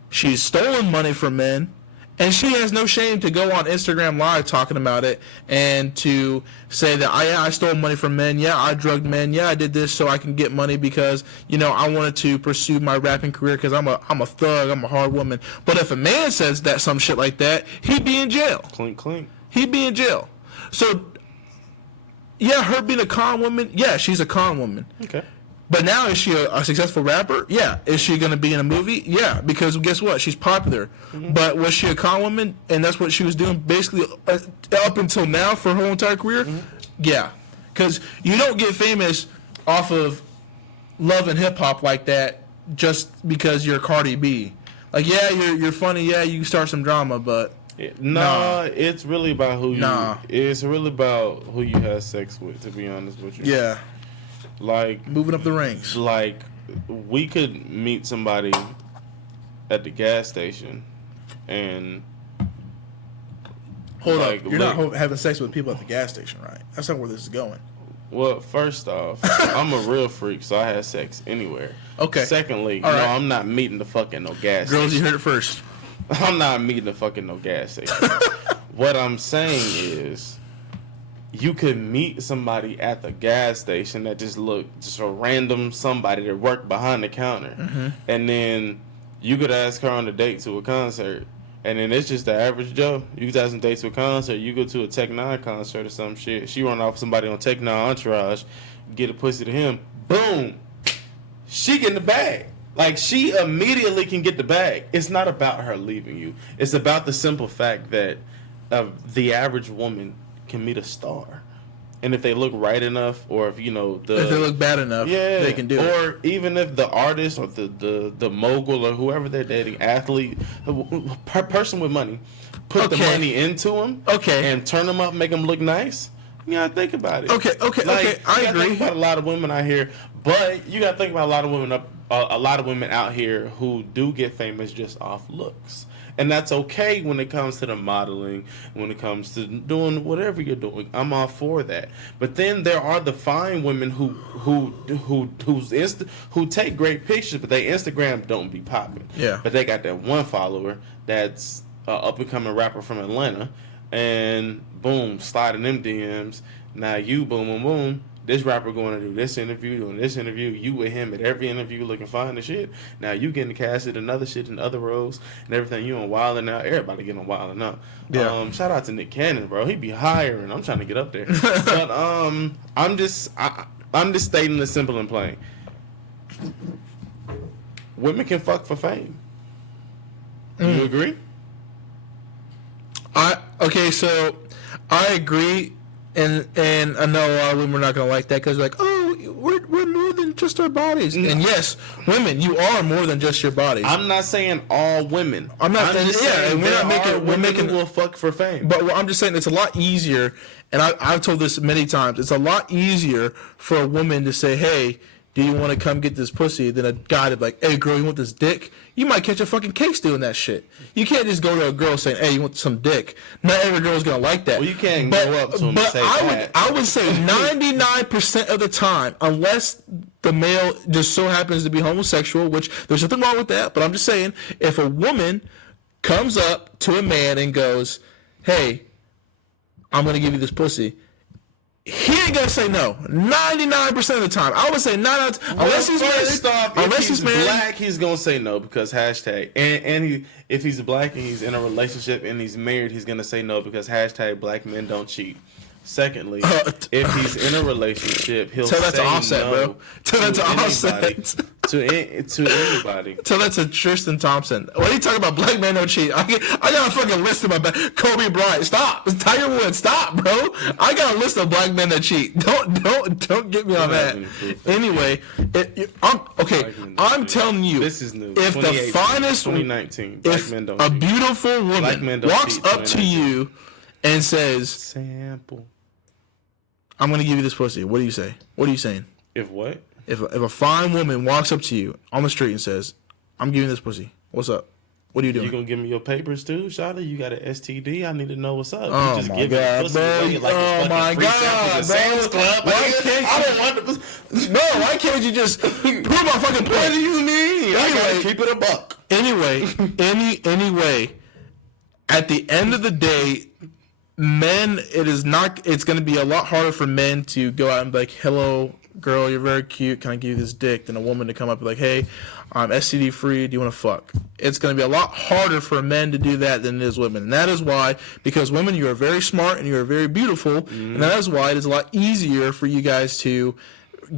She's stolen money from men. And she has no shame to go on Instagram Live talking about it and to say that I stole money from men. Yeah, I drugged men. Yeah, I did this so I can get money because I wanted to pursue my rapping career because I'm a thug. I'm a hard woman. But if a man says some shit like that, he'd be in jail. Clink. He'd be in jail. So yeah, her being a con woman. Yeah, she's a con woman. Okay. But now, is she a successful rapper? Yeah. Is she going to be in a movie? Yeah. Because guess what? She's popular. Mm-hmm. But was she a con woman? And that's what she was doing basically up until now for her whole entire career? Mm-hmm. Yeah. Because you don't get famous off of love and hip-hop like that just because you're Cardi B. Like, yeah, you're funny. Yeah, you can start some drama, but... it's really about who you... It's really about who you have sex with, to be honest with you. Yeah. Like moving up the ranks. Like we could meet somebody at the gas station and hold up. You're not having sex with people at the gas station, right? That's not where this is going. Well, first off, I'm a real freak, so I have sex anywhere. Okay. Secondly, All right. I'm not meeting the fucking no gas Girls, station. you heard it first. I'm not meeting the fucking no gas station. What I'm saying is, you could meet somebody at the gas station that just a random somebody that worked behind the counter, and then you could ask her on a date to a concert, and then it's just the average Joe. You could ask some date to a concert. You go to a Tech Nine concert or some shit. She run off somebody on Tech Nine Entourage, get a pussy to him. Boom, she get in the bag. Like, she immediately can get the bag. It's not about her leaving you. It's about the simple fact that the average woman can meet a star. And if they look right enough, or if, if they look bad enough, they can do it. Or even if the artist or the mogul or whoever they're dating, athlete, person with money, put the money into them and turn them up, make them look nice, you gotta think about it. Okay, I agree. Think about a lot of women out here, but you gotta think about a lot of women out here who do get famous just off looks. And that's okay when it comes to the modeling, when it comes to doing whatever you're doing. I'm all for that. But then there are the fine women who take great pictures, but they Instagram don't be popping. Yeah. But they got that one follower that's an up and coming rapper from Atlanta, and boom, sliding them DMs. Now you boom. This rapper going to do this interview, doing this interview. You with him at every interview looking fine and shit. Now you getting casted in other shit in other roles and everything. You on Wildin' Out. Everybody getting on Wildin' Out. Yeah. Shout out to Nick Cannon, bro. He be hiring. I'm trying to get up there. But I'm just stating the simple and plain. Women can fuck for fame. You agree? So I agree. And I know a lot of women are not going to like that because like, oh, we're more than just our bodies. And yes, women, you are more than just your bodies. I'm not saying all women. I'm just saying we're making will fuck for fame. But I'm just saying it's a lot easier, and I've told this many times, it's a lot easier for a woman to say, hey, do you want to come get this pussy, than a guy to be like, hey, girl, you want this dick? You might catch a fucking case doing that shit. You can't just go to a girl saying, hey, you want some dick? Not every girl's going to like that. Well, you can't go up to them and say that. I would say 99% of the time, unless the male just so happens to be homosexual, which there's nothing wrong with that, but I'm just saying, if a woman comes up to a man and goes, hey, I'm going to give you this pussy, he ain't gonna say no. 99% of the time, I would say unless he's married. Unless he's black, he's gonna say no because hashtag. And if he's black and he's in a relationship and he's married, he's gonna say no because hashtag black men don't cheat. Secondly, if he's in a relationship, he'll tell that say to Offset, no bro. Tell that to Offset. To anybody. Tell that to Tristan Thompson. What are you talking about? Black men don't cheat. I got a fucking list in my back. Kobe Bryant, stop. Tiger Woods, stop, bro. I got a list of black men that cheat. Don't get me on that. Anyway, I'm telling you, this is new. If the finest, 2019, if men don't a cheat. beautiful woman walks up to you and says, sample, I'm gonna give you this pussy, what do you say? What are you saying? If what? If a fine woman walks up to you on the street and says, I'm giving you this pussy, what's up? What are you doing? You gonna give me your papers too, Shawty? You got an STD? I need to know what's up. Oh, you just my God, bro. Oh, my God, bro. Why can't I don't want to. No, why can't you just prove my fucking point? What do you mean? I gotta keep it a buck. Anyway, at the end of the day, men, it's going to be a lot harder for men to go out and be like, hello, girl, you're very cute, can I give you this dick, than a woman to come up and be like, hey, I'm STD free, do you want to fuck? It's going to be a lot harder for men to do that than it is women. And that is why, because women, you are very smart and you are very beautiful, and that is why it is a lot easier for you guys to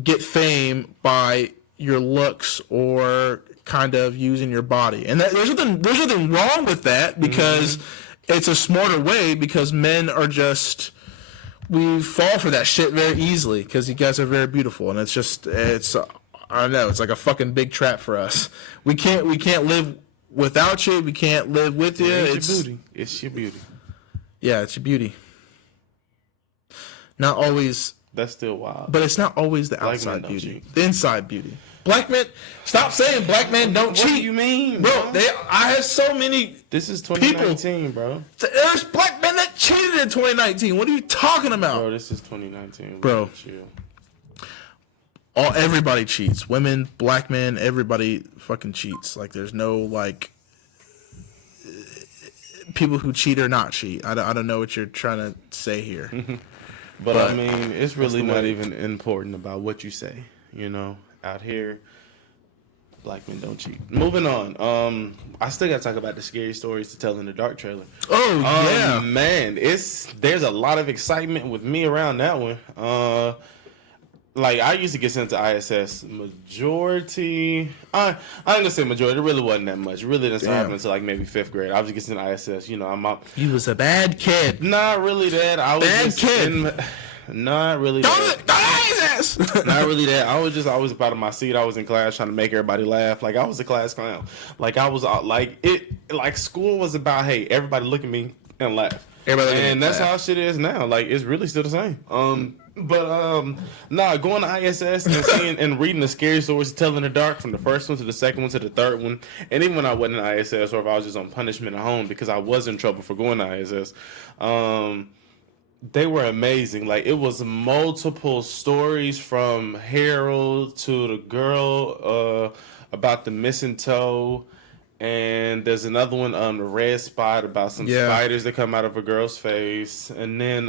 get fame by your looks or kind of using your body. And there's nothing wrong with that, because it's a smarter way, because men are just, we fall for that shit very easily because you guys are very beautiful, and I don't know, it's like a fucking big trap for us. We can't live without you. We can't live with you. It's your beauty. It's your beauty. Yeah, it's your beauty. Not always. That's still wild. But it's not always the outside beauty. The inside beauty. Black men, stop saying black men don't cheat. What do you mean, bro? I have so many. This is 2019, bro. There's black men that cheat. cheated in 2019. What are you talking about? Bro, this is 2019. Bro. Chill. Everybody cheats. Women, black men, everybody fucking cheats. Like, there's no, like, people who cheat or not cheat. I don't know what you're trying to say here. But I mean, it's really not even important about what you say. You know, out here, black men don't cheat. Moving on. I still got to talk about the scary stories to tell in the dark trailer. Oh, yeah. Man, there's a lot of excitement with me around that one. Like, I used to get sent to ISS majority. I ain't gonna say majority. It really wasn't that much. It really didn't start happening until like maybe 5th grade. I was just getting sent to ISS. You know, I'm up. You was a bad kid. Not really that. I was bad just kid. Not really that. Don't Not really that. I was just always out of my seat. I was in class trying to make everybody laugh. Like, I was a class clown. Like, I was like school was about, hey, everybody look at me and laugh. And that's how shit is now. Like, it's really still the same. Going to ISS and seeing and reading the scary stories to tell in the dark from the first one to the second one to the third one, and even when I wasn't in ISS or if I was just on punishment at home because I was in trouble for going to ISS, they were amazing. Like, it was multiple stories from Harold to the girl about the missing toe. And there's another one, the red spot, about some spiders that come out of a girl's face. And then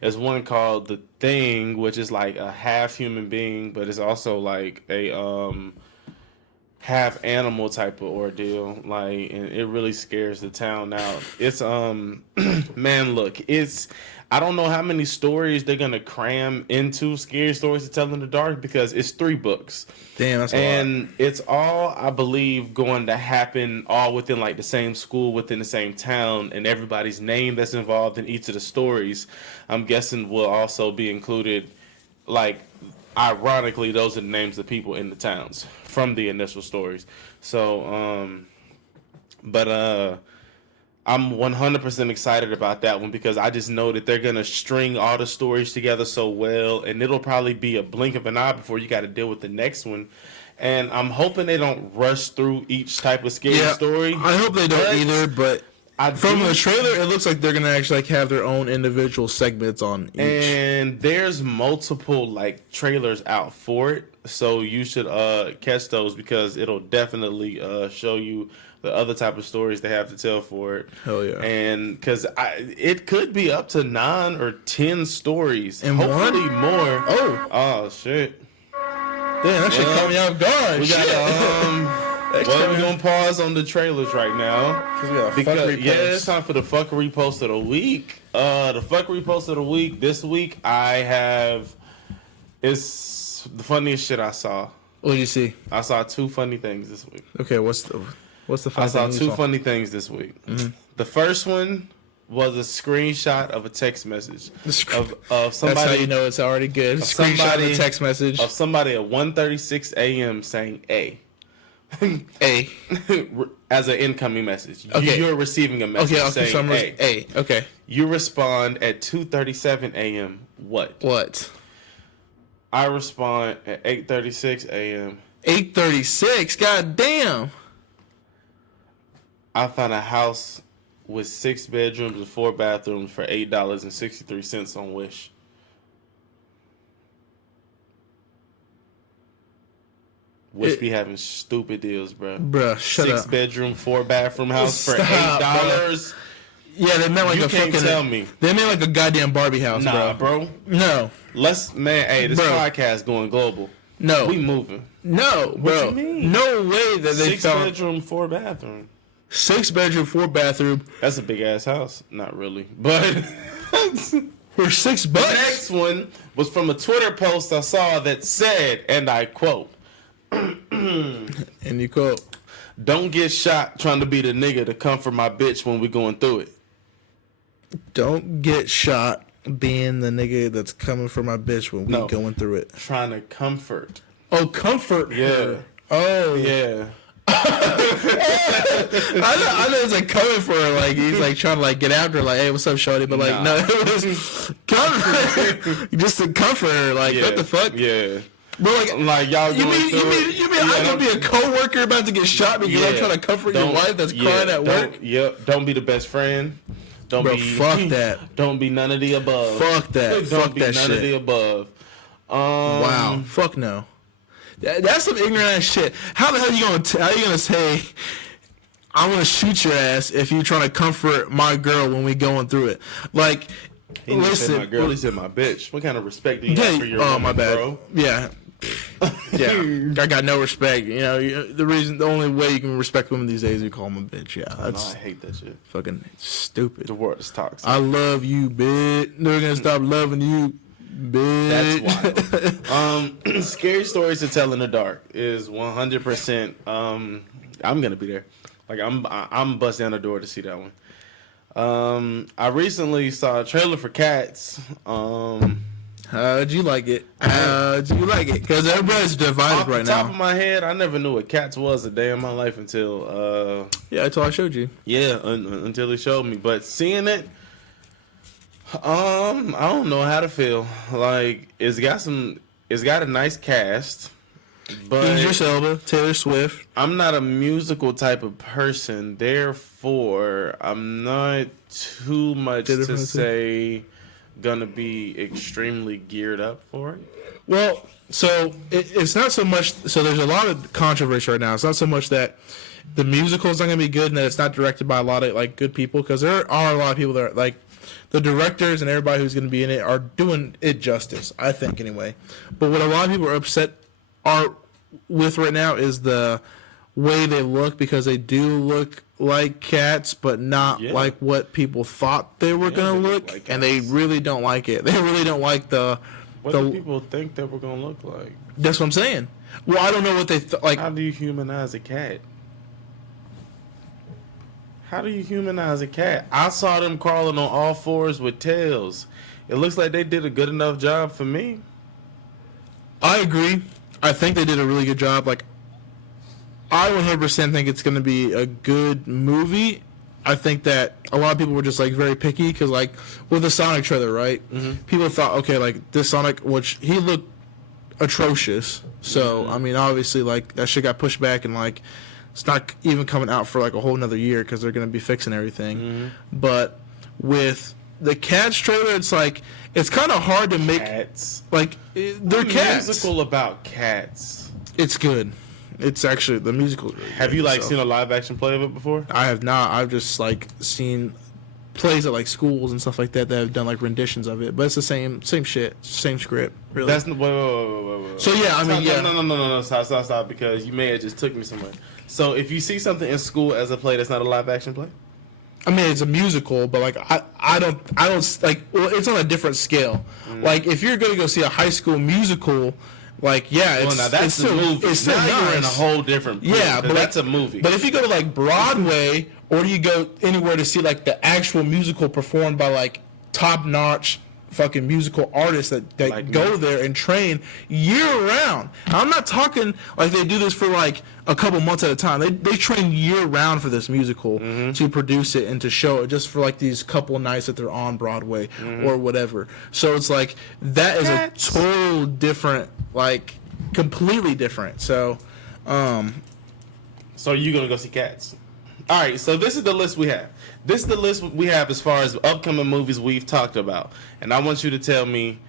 there's one called The Thing, which is like a half human being, but it's also like a half animal type of ordeal. Like, and it really scares the town out. It's man, look, I don't know how many stories they're gonna cram into Scary Stories to Tell in the Dark because it's 3 books. Damn, that's a lot. And it's all, I believe, going to happen all within like the same school, within the same town, and everybody's name that's involved in each of the stories, I'm guessing will also be included. Like, ironically, those are the names of people in the towns from the initial stories. So, I'm 100% excited about that one because I just know that they're going to string all the stories together so well, and it'll probably be a blink of an eye before you got to deal with the next one. And I'm hoping they don't rush through each type of scary story. I hope they don't either, but from the trailer, it looks like they're going to actually like have their own individual segments on each. And there's multiple like trailers out for it, so you should catch those because it'll definitely show you the other type of stories they have to tell for it. Hell yeah. And because it could be up to 9 or 10 stories. And hopefully one? more. Oh, shit. Damn, that shit caught me off guard. We got we're going to pause on the trailers right now. We got a fuckery post. Yeah, it's time for the Fuckery Post of the Week. The Fuckery Post of the Week, this week, it's the funniest shit I saw. What did you see? I saw 2 funny things this week. Okay, what's the funny I saw thing 2 funny things this week. Mm-hmm. The first one was a screenshot of a text message of somebody. That's how you know it's already good. Screenshot of a text message of somebody at 1:36 a.m. saying "A." A as an incoming message. Okay. You're receiving a message saying so A. Okay. You respond at 2:37 a.m. What? I respond at 8:36 a.m. 8:36. God damn. I found a house with 6 bedrooms and 4 bathrooms for $8.63 on Wish. Wish be having stupid deals, bro. Bruh, shut up. 6 bedroom, 4 bathroom house for $8. Bro. Yeah, they meant like you can't tell me. They meant like a goddamn Barbie house, bro. No. This podcast going global. No. We moving. No, bro. What you mean? No way that they 6 bedroom, 4 bathroom. 6 bedroom, 4 bathroom. That's a big ass house. Not really, but for $6. The next one was from a Twitter post I saw that said, and I quote, and you quote, "Don't get shot trying to be the nigga to comfort my bitch when we going through it." Don't get shot being the nigga that's coming for my bitch when we going through it. Trying to comfort. Oh, comfort her. Oh. Yeah. I know it's like coming for her, like he's like trying to like get after her, like, hey, what's up, shorty? But like, no, it was comfort, just to comfort her, like, what the fuck? Yeah. But like y'all you going through mean I could be a coworker about to get shot because I'm trying to comfort your wife that's crying at work? Don't be the best friend. Don't Bro, be fuck that. Don't be none of the above. Fuck that. Don't Fuck be that none shit. of the above. Wow. Fuck no. That's some ignorant ass shit. How the hell you gonna say I'm gonna shoot your ass if you trying to comfort my girl when we going through it? Like, He didn't listen, say my girl, he said my bitch. What kind of respect do you have for your oh woman, my bad. bro? Yeah. Yeah, I got no respect. You know, the only way you can respect women these days is you call them a bitch. Yeah, that's I hate that shit. fucking stupid. The world is toxic. I love you, bitch. Never gonna stop loving you, bitch. That's wild. Scary stories to tell in the dark is 100%. I'm gonna be there. Like I'm busting down the door to see that one. I recently saw a trailer for Cats. How'd you like it? How'd you like it? Because everybody's divided Off right the top now. of my head, I never knew what Cats was a day in my life until Yeah, until I showed you. until he showed me. But seeing it, I don't know how to feel. Like it's got a nice cast, but Idris Elba, Taylor Swift. I'm not a musical type of person. Therefore, I'm not too much to say gonna be extremely geared up for it. Well, so it's not so much. So there's a lot of controversy right now. It's not so much that the musical is not going to be good and that it's not directed by a lot of like good people, because there are a lot of people that are like the directors and everybody who's going to be in it are doing it justice, I think anyway. But what a lot of people are upset with right now is the way they look, because they do look like cats, but not like what people thought they were going to look, like, and they really don't like it. They really don't like the. What do people think that we're gonna look like? That's what I'm saying. Well, I don't know what they like. How do you humanize a cat? How do you humanize a cat? I saw them crawling on all fours with tails. It looks like they did a good enough job for me. I agree. I think they did a really good job. Like, I 100% think it's going to be a good movie. I think that a lot of people were just like very picky because, like, with the Sonic trailer, right? Mm-hmm. People thought, okay, like this Sonic, which he looked atrocious. So I mean, obviously, like that shit got pushed back, and like it's not even coming out for like a whole another year because they're going to be fixing everything. Mm-hmm. But with the Cats trailer, it's like it's kind of hard to make cats. Like they're cats. Musical about cats. It's good. It's actually the musical. Really have you like seen a live action play of it before? I have not. I've just like seen plays at like schools and stuff like that have done like renditions of it. But it's the same shit, same script. Really. That's wait. So yeah, I mean, no. Stop, because you may have just took me somewhere. So if you see something in school as a play that's not a live action play. I mean, it's a musical, but like I don't like. Well, it's on a different scale. Like if you're gonna go see a high school musical. Like that's still, a movie. It's still now nice. You're in a whole different. Yeah, but that's a movie. But if you go to like Broadway, or you go anywhere to see like the actual musical performed by like top notch fucking musical artists that like go there and train year round. I'm not talking like they do this for like a couple months at a time. They train year round for this musical to produce it and to show it just for like these couple nights that they're on Broadway or whatever. So it's like that is a total different, like completely different. So so you're gonna go see Cats. All right, so this is the list we have. This is the list we have as far as upcoming movies we've talked about. And I want you to tell me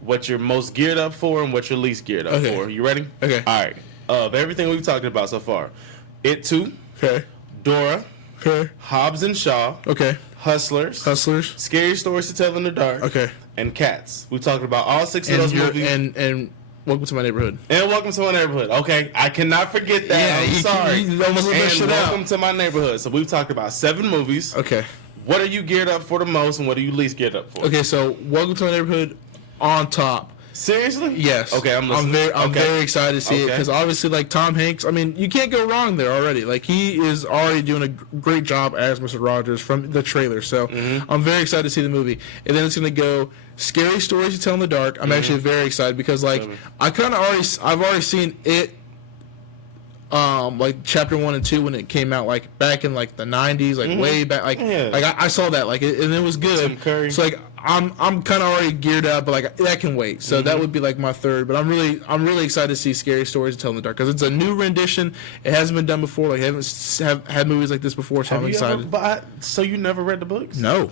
what you're most geared up for and what you're least geared up for. You ready? Okay. All right. Of everything we've talked about so far. It 2. Okay. Dora. Okay. Hobbs and Shaw. Okay. Hustlers. Scary Stories to Tell in the Dark. Okay. And Cats. We talked about all 6 of those movies. And Welcome to My Neighborhood. And Welcome to My Neighborhood. Okay, I cannot forget that. Yeah, I'm sorry. You almost let that shit out. Welcome to My Neighborhood. So we've talked about 7 movies. Okay. What are you geared up for the most, and what are you least geared up for? Okay, so Welcome to My Neighborhood on top. Seriously? Yes. Okay, I'm listening. I'm very excited to see it because obviously, like Tom Hanks, I mean, you can't go wrong there already. Like he is already doing a great job as Mr. Rogers from the trailer. So I'm very excited to see the movie. And then it's gonna go Scary Stories to Tell in the Dark. I'm actually very excited because like I've already seen it. Like chapter 1 and 2 when it came out, like back in like the 90s, like way back, like I saw that, like and it was good. Tim Curry. So like I'm kind of already geared up, but like that can wait. So that would be like my third. But I'm really excited to see Scary Stories to Tell in the Dark because it's a new rendition. It hasn't been done before. Like I haven't had movies like this before, so I'm excited. So you never read the books? No.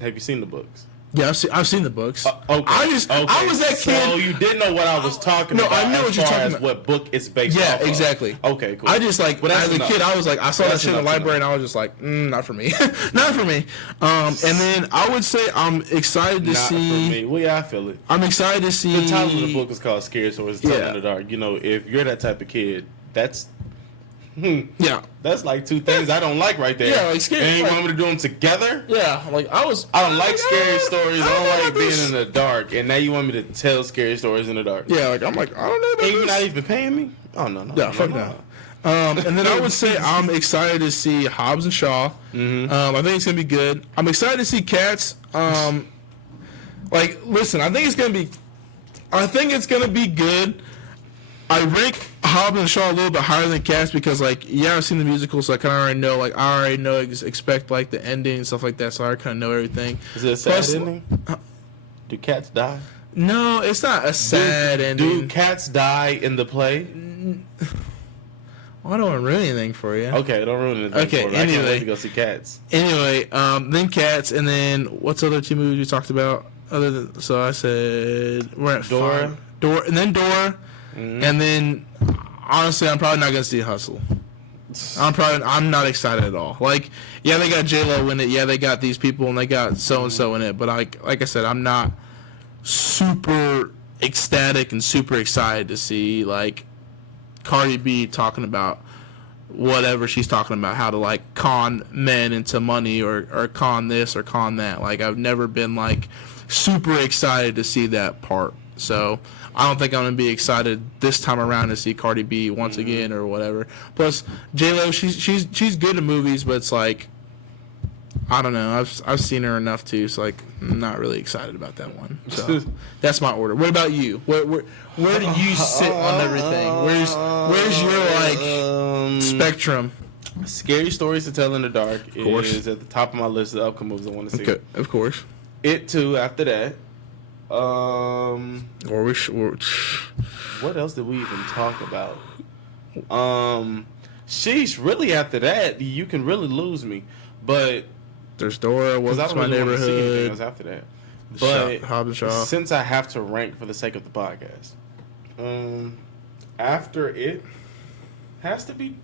Have you seen the books? Yeah, I've seen the books. Okay. I was that kid. So you didn't know what I was talking about. No, I know what you're talking about. What book it's based Yeah, off of. exactly. Okay, cool. I just like as a kid, I was like, I saw that shit in the library, and I was just like, not for me, not for me. And then I would say I'm excited to see. Not for me. Well, yeah, I feel it. I'm excited to see. The title of the book is called Scary Stories to Tell in the Dark. You know, if you're that type of kid, that's. Yeah, that's like two things I don't like right there. Yeah, like scary. And you want me to do them together? Yeah, like I don't like scary stories. I don't like being in the dark. And now you want me to tell scary stories in the dark? Yeah, like I'm like I don't know about and you're not even paying me? Oh no. Yeah, fuck no. And then I would say I'm excited to see Hobbs and Shaw. I think it's gonna be good. I'm excited to see Cats. Like, listen, I think it's gonna be good. I rank Hobbs and Shaw a little bit higher than Cats because, like, yeah, I've seen the musical, so I kind of already know, like, expect, like, the ending and stuff like that, so I kind of know everything. Is it a sad ending? Do cats die? No, it's not a sad ending. Do cats die in the play? Well, I don't want to ruin anything for you. Okay, don't ruin anything for me. Anyway. I can't wait to go see Cats. Anyway, then Cats, and then what's other two movies we talked about? So I said, we're at Dora. Dora, and then Dora. And then, honestly, I'm probably not gonna see Hustle. I'm not excited at all. Like, yeah, they got J-Lo in it. Yeah, they got these people and they got so and so in it. But like I said, I'm not super ecstatic and super excited to see like Cardi B talking about whatever she's talking about, how to like con men into money or con this or con that. Like, I've never been like super excited to see that part. So I don't think I'm gonna be excited this time around to see Cardi B once again or whatever. Plus J-Lo, she's good in movies, but it's like I don't know. I've seen her enough too, so like I'm not really excited about that one. So that's my order. What about you? Where do you sit on everything? Where's your like spectrum? Scary Stories to Tell in the Dark is at the top of my list of the upcoming movies I want to see. Okay, of course. It too after that. What else did we even talk about? Sheesh, really after that, you can really lose me. But there's Dora, Welcome to My Neighborhood. See anything else after that. But Hobbs and Shaw. Since I have to rank for the sake of the podcast, after it has to be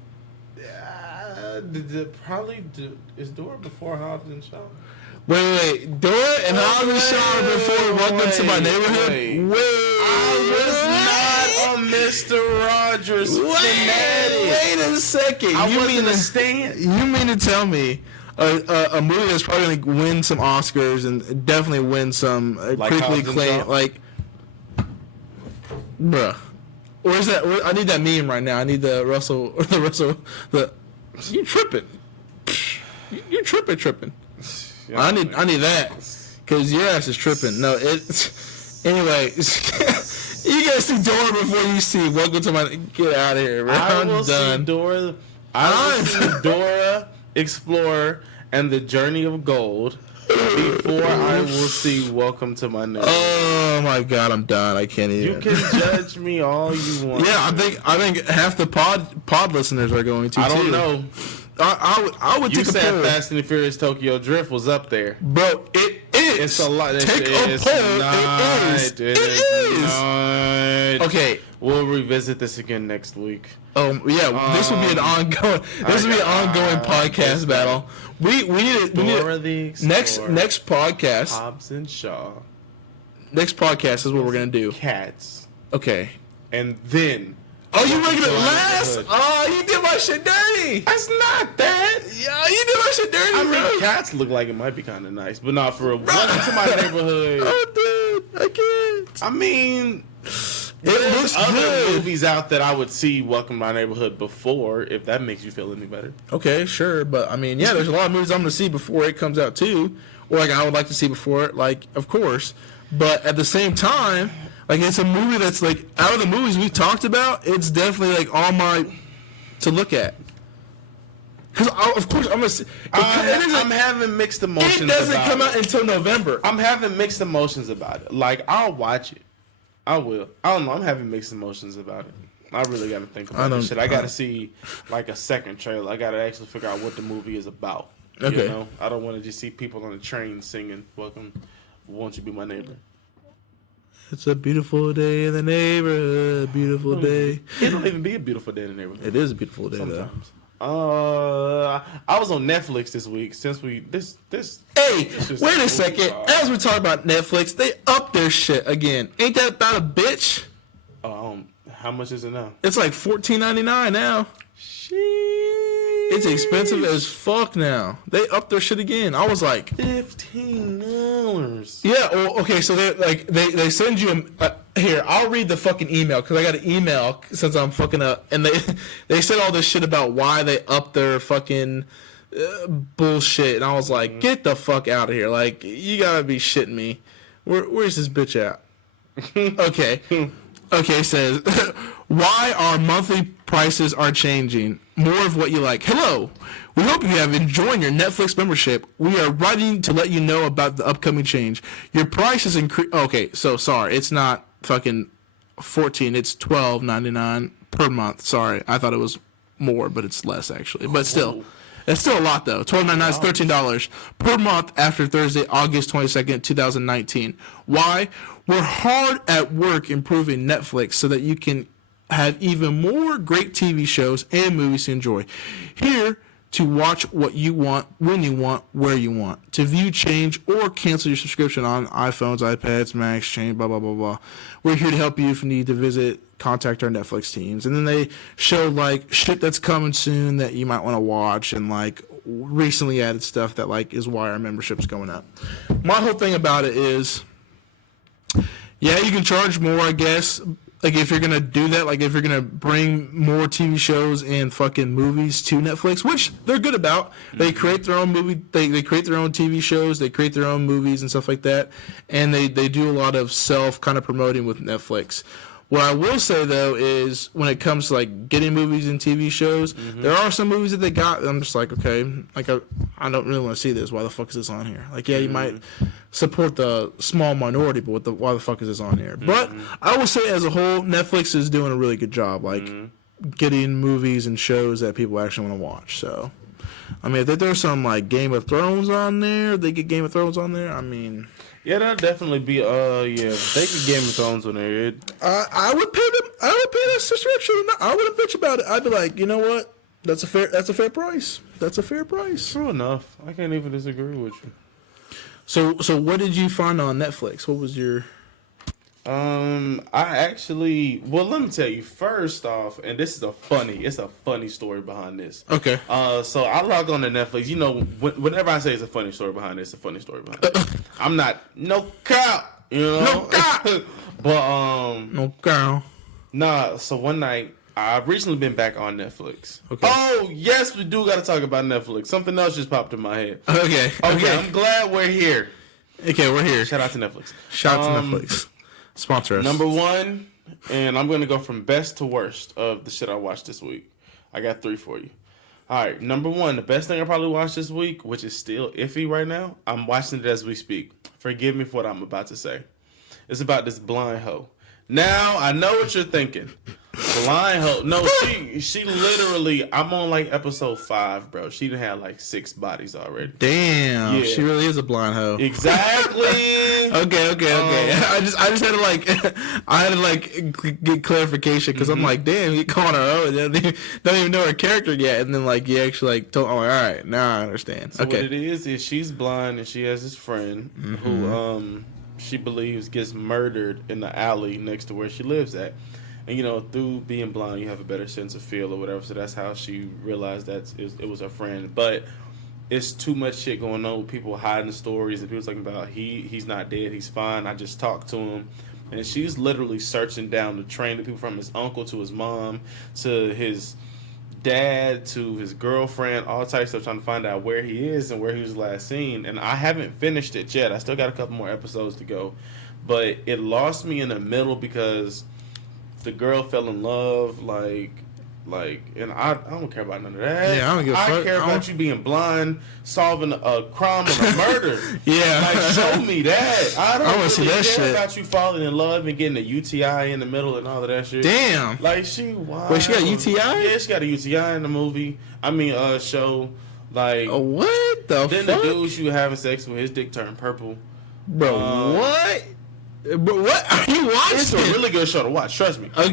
is Dora before Hobbs and Shaw? Wait. Dora and Hobbs and Shaw before Welcome to My Neighborhood? I was not a Mr. Rogers fanatic. Wait a second. You mean to tell me a movie that's probably going to win some Oscars and definitely win some critically acclaimed, like, bruh. Where's that? I need that meme right now. I need you tripping. You tripping. Yeah, I need that because your ass is tripping. No, anyway. You gotta see Dora before you see Welcome to My. Get out of here, bro. I'm done. I will see Dora Explorer and the Journey of Gold before I will see Welcome to My Neighborhood. Oh my god, I'm done. I can't even. You can judge me all you want. Yeah, I think half the pod listeners are going to. I don't know. I would you take a said poll. Fast and the Furious Tokyo Drift was up there, bro. It is. It's a lot. Take a poll. It is. Not. Okay, we'll revisit this again next week. Yeah, this will be an ongoing. This will be an ongoing podcast battle. We need next podcast. Hobbs and Shaw. Next podcast is what we're gonna do. Cats. Okay. And then. Oh, you making it last? Oh, you did my shit dirty. That's not that. Yeah, you did my shit dirty. I mean, Cats look like it might be kind of nice, but not for a Welcome to My Neighborhood. Oh, dude, I can't. I mean, it looks other good. Movies out that I would see Welcome to My Neighborhood before, if that makes you feel any better. Okay, sure, but I mean, yeah, there's a lot of movies I'm gonna see before it comes out too, or like I would like to see before it, like of course, but at the same time. Like, it's a movie that's, like, out of the movies we've talked about, it's definitely, like, all my to look at. Because of course I'm gonna. I'm having mixed emotions. It doesn't about come out it. until November. I'm having mixed emotions about it. Like, I'll watch it. I will. I don't know. I'm having mixed emotions about it. I really got to think about this shit. I got to see like a second trailer. I got to actually figure out what the movie is about. Okay. You know? I don't want to just see people on the train singing "Welcome, won't you be my neighbor." It's a beautiful day in the neighborhood. Beautiful day. It don't even be a beautiful day in the neighborhood. It is a beautiful day Sometimes. I was on Netflix this week. Since we this. Hey, wait a second. As we talk about Netflix, they upped their shit again. Ain't that about a bitch? How much is it now? It's like $14.99 now. It's expensive as fuck now. They upped their shit again. I was like, $15. yeah. Well, okay. So they send you here. I'll read the fucking email because I got an email since I'm fucking up, and they said all this shit about why they upped their fucking bullshit, and I was like, get the fuck out of here! Like, you gotta be shitting me. Where's this bitch at? Okay. Okay, says, why our monthly prices are changing. More of what you like. Hello. We hope you have enjoyed your Netflix membership. We are writing to let you know about the upcoming change. Your price is increased. Okay, so sorry. It's not fucking 14. It's $12.99 per month. Sorry. I thought it was more, but it's less actually. But still. It's still a lot though. $12.99 is $13 per month after Thursday, August 22nd, 2019. Why? We're hard at work improving Netflix so that you can have even more great TV shows and movies to enjoy. Here to watch what you want, when you want, where you want. To view, change, or cancel your subscription on iPhones, iPads, Macs, change, blah, blah, blah, blah. We're here to help you if you need to visit, contact our Netflix teams. And then they show, like, shit that's coming soon that you might want to watch and, like, recently added stuff that, like, is why our membership's going up. My whole thing about it is, yeah, you can charge more, I guess. Like, if you're going to do that, like, if you're going to bring more TV shows and fucking movies to Netflix, which they're good about. They create their own movie, they create their own TV shows, they create their own movies and stuff like that. And they do a lot of self kind of promoting with Netflix. What I will say, though, is when it comes to, like, getting movies and TV shows, there are some movies that they got that I'm just like, okay, like, I don't really want to see this. Why the fuck is this on here? Like, yeah, you might support the small minority, but why the fuck is this on here? But I will say, as a whole, Netflix is doing a really good job, like, getting movies and shows that people actually want to watch. So, I mean, if there's some, like, Game of Thrones on there, they get Game of Thrones on there, I mean... Yeah, that'd definitely be yeah. They could Game of Thrones on there. I would pay them. I would pay that subscription. I wouldn't bitch about it. I'd be like, you know what? That's a fair price. That's a fair price. True enough. I can't even disagree with you. So what did you find on Netflix? What was your? I actually, well, let me tell you. First off, and this is a funny story behind this. Okay. So I log on to Netflix. You know, whenever I say it's a funny story behind it, it's a funny story behind it. I'm not no cow, you know. No cow. But No cow. Nah. So one night, I've recently been back on Netflix. Okay. Oh yes, we do got to talk about Netflix. Something else just popped in my head. Okay. I'm glad we're here. Okay, we're here. Shout out to Netflix. Shout out to Netflix. Sponsor us. Number one, and I'm going to go from best to worst of the shit I watched this week. I got 3 for you. All right, number one, the best thing I probably watched this week, which is still iffy right now, I'm watching it as we speak. Forgive me for what I'm about to say. It's about this blind hoe. Now, I know what you're thinking. Blind hoe. No, she literally, I'm on like episode 5, bro. She done had like 6 bodies already. Damn, Yeah. she really is a blind hoe. Exactly. Okay. I just had to get clarification because I'm like, damn, you calling her hoe and don't even know her character yet, and then like you actually like told, all right, now I understand. So okay. what it is she's blind and she has this friend who she believes gets murdered in the alley next to where she lives at. And, you know, through being blind, you have a better sense of feel or whatever. So that's how she realized that it was her friend. But it's too much shit going on with people hiding stories and people talking about he's not dead, he's fine. I just talked to him. And she's literally searching down the train of people from his uncle to his mom to his dad to his girlfriend, all types of stuff, trying to find out where he is and where he was last seen. And I haven't finished it yet. I still got a couple more episodes to go. But it lost me in the middle because the girl fell in love, like Like, and I don't care about none of that. Yeah, I don't give a fuck. I care about you being blind, solving a crime or a murder. Yeah. Like, show me that. I don't wanna really see that care shit. about you falling in love and getting a UTI in the middle and all of that shit. Damn. Like, she wild. Wait, she got a UTI? Yeah, she got a UTI in the movie. Show. Like, What the then fuck? the dude she was having sex with, his dick turned purple. Bro, what? But what are you watching? It's a really good show to watch. Trust me. Okay.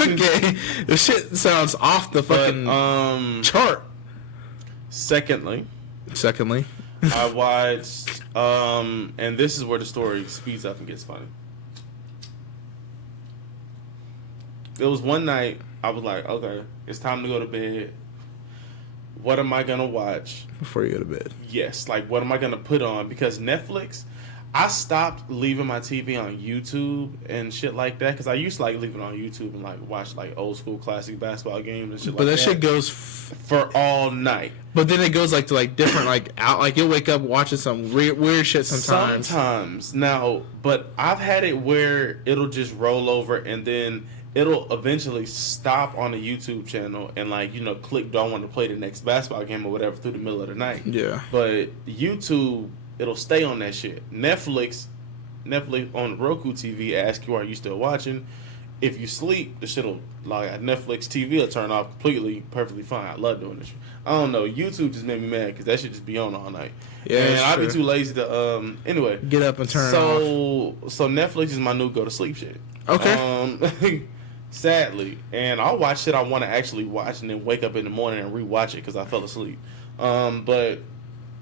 Okay. The shit sounds off the fucking chart. Secondly, I watched and this is where the story speeds up and gets funny. There was one night I was like, okay, it's time to go to bed. What am I gonna watch? Before you go to bed. Yes, like what am I gonna put on? Because Netflix, I stopped leaving my TV on YouTube and shit like that because I used to like leave it on YouTube and like watch like old school classic basketball games and shit like that. But that shit goes for all night. But then it goes like to like different like out like you'll wake up watching some weird shit sometimes. Sometimes now, but I've had it where it'll just roll over and then it'll eventually stop on the YouTube channel and like click do I want to play the next basketball game or whatever through the middle of the night. Yeah. But YouTube, it'll stay on that shit. Netflix on Roku TV asks you, are you still watching? If you sleep, the shit'll like Netflix TV will turn off completely, perfectly fine. I love doing this shit. I don't know. YouTube just made me mad because that shit just be on all night. Yeah, and I'd be true. too lazy to anyway. Get up and turn it off. So Netflix is my new go to sleep shit. Okay. Sadly, and I'll watch shit I want to actually watch and then wake up in the morning and rewatch it because I fell asleep. But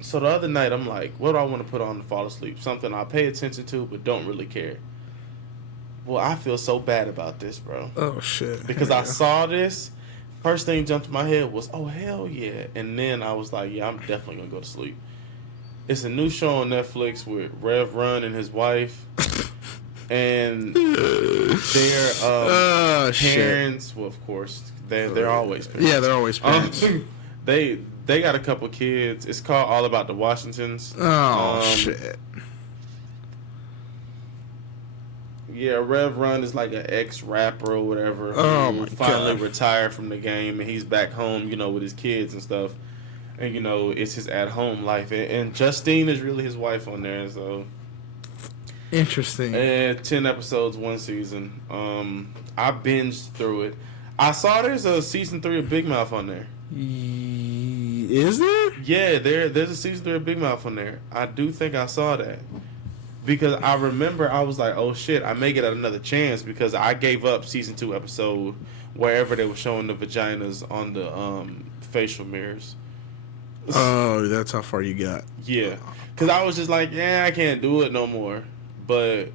so the other night I'm like, what do I want to put on to fall asleep? Something I pay attention to but don't really care. Well, I feel so bad about this, bro. Oh shit. Because I saw this, first thing jumped in my head was, oh hell yeah, and then I was like, yeah, I'm definitely gonna go to sleep. It's a new show on Netflix with Rev Run and his wife. And their parents, well, of course, they're always parents. Yeah, they're always parents. They got a couple kids. It's called All About the Washingtons. Oh shit. Yeah, Rev Run is like an ex-rapper or whatever. Oh who my finally God. retired from the game and he's back home, with his kids and stuff. And it's his at-home life. And Justine is really his wife on there, so. Interesting. And 10 episodes, one season. I binged through it. I saw there's a season 3 of Big Mouth on there. Is there? Yeah, there's a season 3 of Big Mouth on there. I do think I saw that. Because I remember I was like, oh shit, I may get another chance because I gave up season 2 episode wherever they were showing the vaginas on the facial mirrors. Oh, that's how far you got. Yeah. Because I was just like, yeah, I can't do it no more. But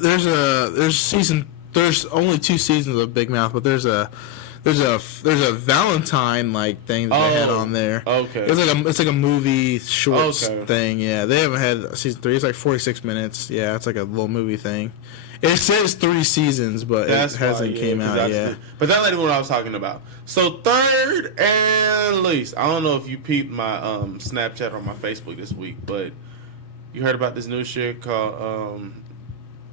there's only 2 seasons of Big Mouth, but there's a Valentine like thing that they had on there. Okay. It's like a movie shorts Okay. thing. Yeah, they haven't had season 3. It's like 46 minutes. Yeah, it's like a little movie thing. It says 3 seasons, but it hasn't came out yet. But that lady what I was talking about. So third and least, I don't know if you peeped my Snapchat or my Facebook this week, but you heard about this new shit called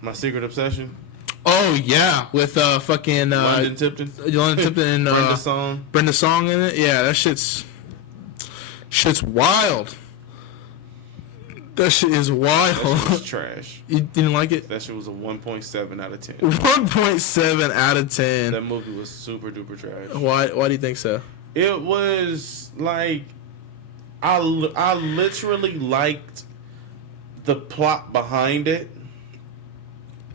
My Secret Obsession? Oh yeah, with fucking London Tipton and Brenda Song in it. Yeah, that shit's wild. That shit is wild. That shit was trash. You didn't like it? That shit was a 1.7 out of 10. 1.7 out of 10. That movie was super duper trash. Why do you think so? It was like I literally liked the plot behind it.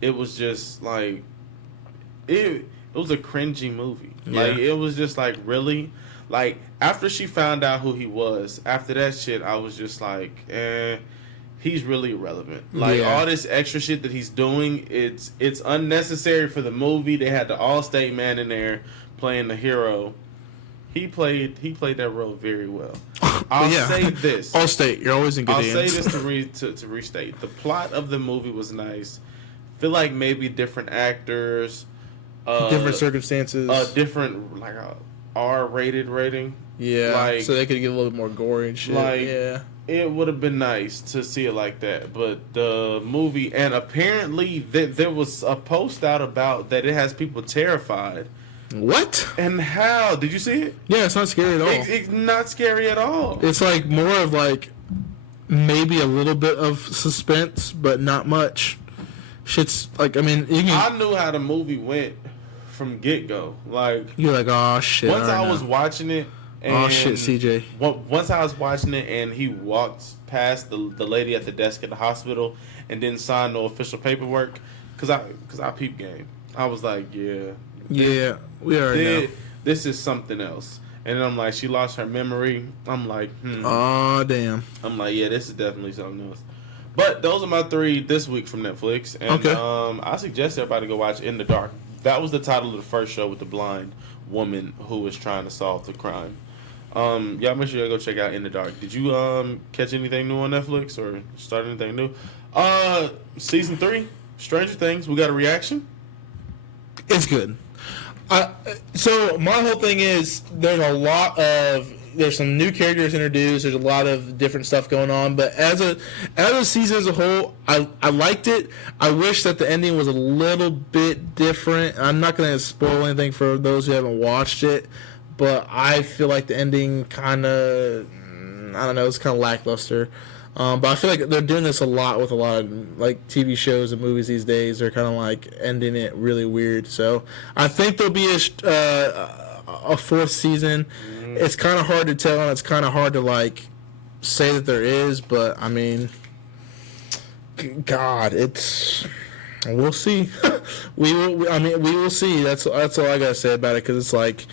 It was just like it was a cringy movie. Yeah. Like it was just like really like after she found out who he was, after that shit I was just like, he's really irrelevant. Like all this extra shit that he's doing, it's unnecessary for the movie. They had the Allstate man in there playing the hero. He played that role very well. I'll say this. Allstate, you're always in good hands. I'll say this to restate. The plot of the movie was nice. Feel like maybe different actors, different circumstances, different like a R-rated rating. Yeah, like, so they could get a little bit more gory and shit. Like, yeah, it would have been nice to see it like that. But the movie, and apparently there was a post out about that it has people terrified. What? And how? Did you see it? Yeah, it's not scary at all. It's not scary at all. It's like more of like maybe a little bit of suspense, but not much. Shit's like, I mean, you can. I knew how the movie went from get go. Like, You're like, oh shit. once I was watching it. And oh shit, CJ. Once I was watching it, and he walked past the lady at the desk at the hospital, and didn't sign no official paperwork, cause I peep game. I was like, yeah, we already know. This is something else. And then I'm like, she lost her memory. I'm like, oh damn. I'm like, yeah, this is definitely something else. But those are my 3 this week from Netflix, and okay. I suggest everybody go watch In the Dark. That was the title of the first show with the blind woman who was trying to solve the crime. Y'all make sure y'all go check out In the Dark. Did you catch anything new on Netflix or start anything new? Season 3, Stranger Things. We got a reaction. It's good. So my whole thing is there's some new characters introduced. There's a lot of different stuff going on. But as a season as a whole, I liked it. I wish that the ending was a little bit different. I'm not going to spoil anything for those who haven't watched it. But I feel like the ending kind of, I don't know, it's kind of lackluster. But I feel like they're doing this a lot with a lot of like TV shows and movies these days. They're kind of like ending it really weird. So I think there'll be a 4th season. It's kind of hard to tell, and it's kind of hard to like say that there is. But I mean, God, we'll see. we will see. That's all I gotta say about it, because it's like.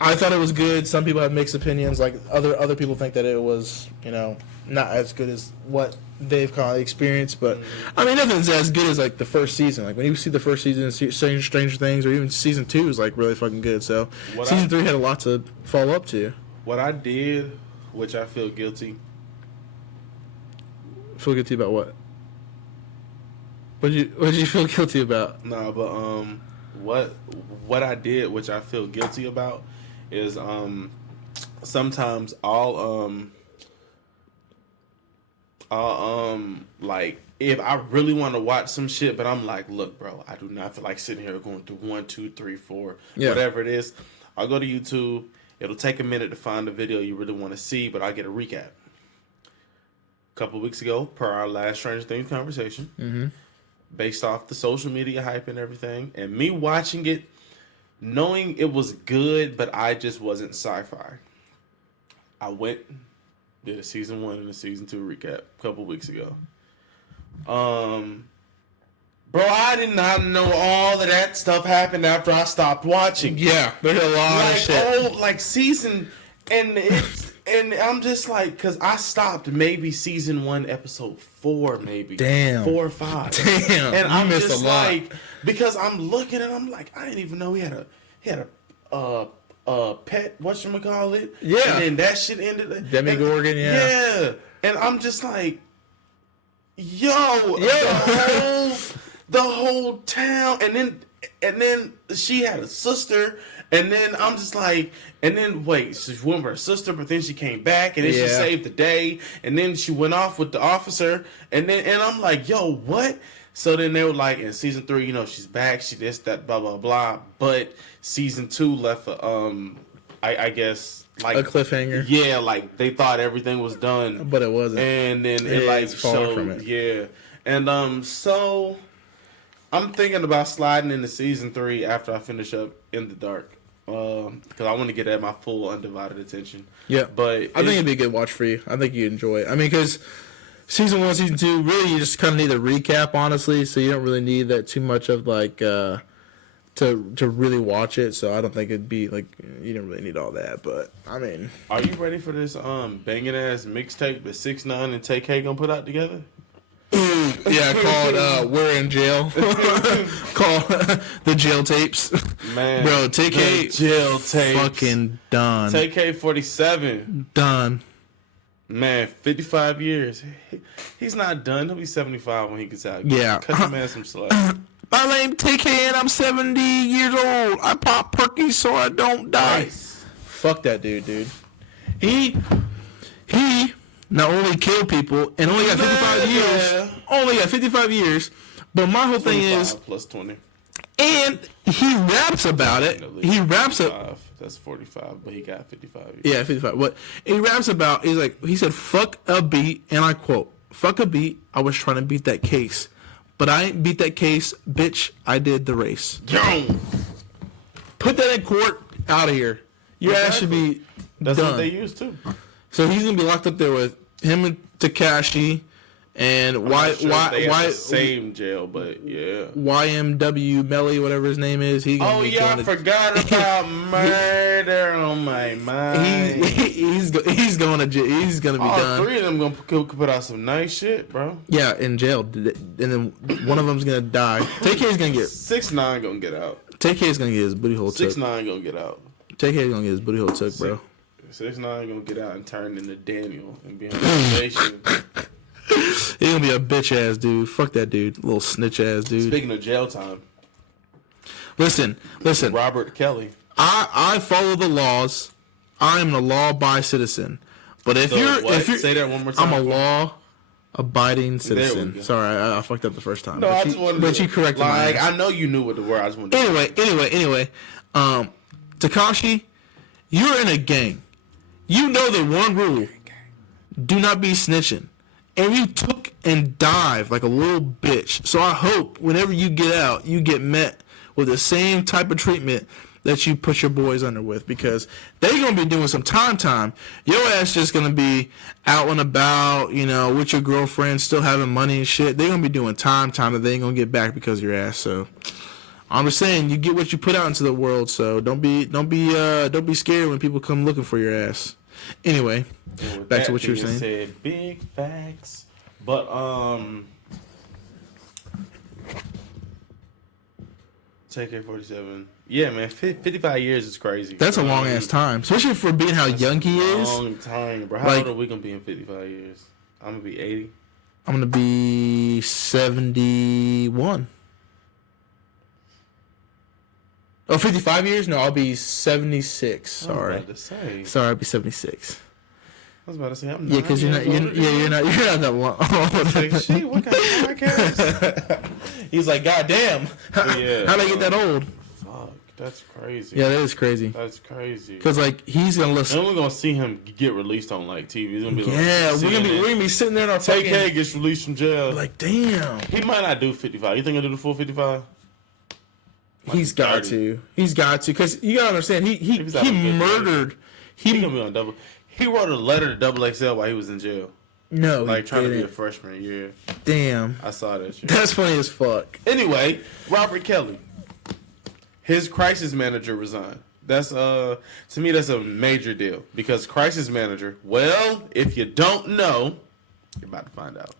I thought it was good. Some people have mixed opinions. Like other people think that it was, not as good as what they've kind of experienced. But I mean, nothing's as good as like the first season. Like when you see the first season of Stranger Things, or even season 2 is like really fucking good. So season 3 had a lot to follow up to. What I did, which I feel guilty. Feel guilty about what? What did you feel guilty about? No, but what I did, which I feel guilty about, is sometimes I'll like, if I really want to watch some shit, but I'm like, look, bro, I do not feel like sitting here going through 1, 2, 3, 4, whatever it is. I'll go to YouTube. It'll take a minute to find the video you really want to see, but I'll get a recap. A couple of weeks ago, per our last Stranger Things conversation, based off the social media hype and everything, and me watching it, knowing it was good, but I just wasn't sci-fi. I went, did a season 1 and a season 2 recap a couple weeks ago. Bro, I did not know all of that stuff happened after I stopped watching. Yeah, there's a lot of shit. Like season, and I'm just like, because I stopped maybe season 1, episode 4, maybe. Damn. 4 or 5. Damn. And I'm missed just a lot. like, because I'm looking and I'm like, I didn't even know he had a pet, whatchamacallit. Yeah. And then that shit ended. Demogorgon, yeah. Yeah. And I'm just like, yo, the whole town, and then she had a sister, and then I'm just like, and then wait, she went with her sister, but then she came back, and then she saved the day, and then she went off with the officer, and I'm like, yo, what? So then they were like, in season 3, she's back, she this, that, blah, blah, blah, but season 2 left I guess, like, a cliffhanger. Yeah, like they thought everything was done, but it wasn't. And then it like showed from it. Yeah. And so I'm thinking about sliding into season 3 after I finish up In the Dark, because I want to get at my full undivided attention. Yeah, but I think it'd be a good watch for you. I think you'd enjoy it. I mean, because season 1, season 2, really you just kind of need a recap, honestly. So you don't really need that too much of like to really watch it. So I don't think it'd be like, you don't really need all that. But I mean, are you ready for this banging ass mixtape that 6ix9ine and TK gonna put out together? Yeah, called We're in Jail. Called The Jail Tapes. Man, bro, TK jail tapes. Fucking done. TK 47 done. Man, 55 years. He's not done. He'll be 75 when he gets out. Yeah. Cut the man some slack. My name TK and I'm 70 years old. I pop perky so I don't die. Nice. Fuck that dude. He not only killed people and only got 55 years. Only got 55 years. But my whole thing is plus 20. And he raps about it. He raps it. That's 45, but he got 55 years. Yeah, 55. But he raps about, he said, fuck a beat, and I quote, fuck a beat, I was trying to beat that case. But I ain't beat that case, bitch, I did the race. Yo! Put that in court, out of here. Your ass should be That's done. what they use too. So he's gonna be locked up there with him and Tekashi, and why the same jail, but yeah. YMW Melly, whatever his name is. He gonna be I forgot about murder on my mind. He's going to jail. He's gonna be done. All three of them gonna put out some nice shit, bro. Yeah, in jail, and then one of them's gonna die. TK's gonna get 6ix9ine gonna get out. TK's gonna get his booty hole took. 6ix9ine gonna get out. TK's gonna get his booty hole took, bro. 6ix9ine gonna get out and turn into Daniel and be on probation. He's gonna be a bitch ass dude. Fuck that dude. Little snitch ass dude. Speaking of jail time. Listen. Robert Kelly. I follow the laws. I am a law-abiding citizen. But if you're say that one more time. I'm a law-abiding citizen. Sorry, I fucked up the first time. No, I just wanted but you corrected me. Like, I know you knew what the word. I just wanted to Anyway. Tekashi, you're in a gang. You know the one rule. Do not be snitching. And you took and dived like a little bitch. So I hope whenever you get out, you get met with the same type of treatment that you put your boys under with, because they're going to be doing some time. Your ass just going to be out and about, with your girlfriend, still having money and shit. They're going to be doing time that they ain't going to get back because of your ass. So I'm just saying, you get what you put out into the world. So don't be scared when people come looking for your ass. Anyway, back to what you were saying. Said big facts, but TK-47. Yeah, man, 55 years is crazy. That's a long ass time, especially for being how young he is. Long time, bro. How old are we gonna be in 55 years? I'm gonna be 80. I'm gonna be 71. Oh, 55 years? No, I'll be 76. Sorry. Sorry, I'll be 76. I was about to say, I'm not. Yeah, because you're not that long. Like, shit, what kind of podcast? He's like, God damn. How'd I get that old? Fuck, that's crazy. Yeah, that is crazy. That's crazy. Because, he's going to listen. And we're going to see him get released on, TV. He's gonna be we're going to be sitting there in our TK gets released from jail. Like, damn. He might not do 55. You think he'll do the full 55? He's got to. Because you got to understand, he murdered. He's going to be on double. He wrote a letter to XXL while he was in jail. No, trying to be a freshman year. Damn. I saw that shit. That's funny as fuck. Anyway, Robert Kelly. His crisis manager resigned. That's to me that's a major deal, because crisis manager, well, if you don't know, you're about to find out.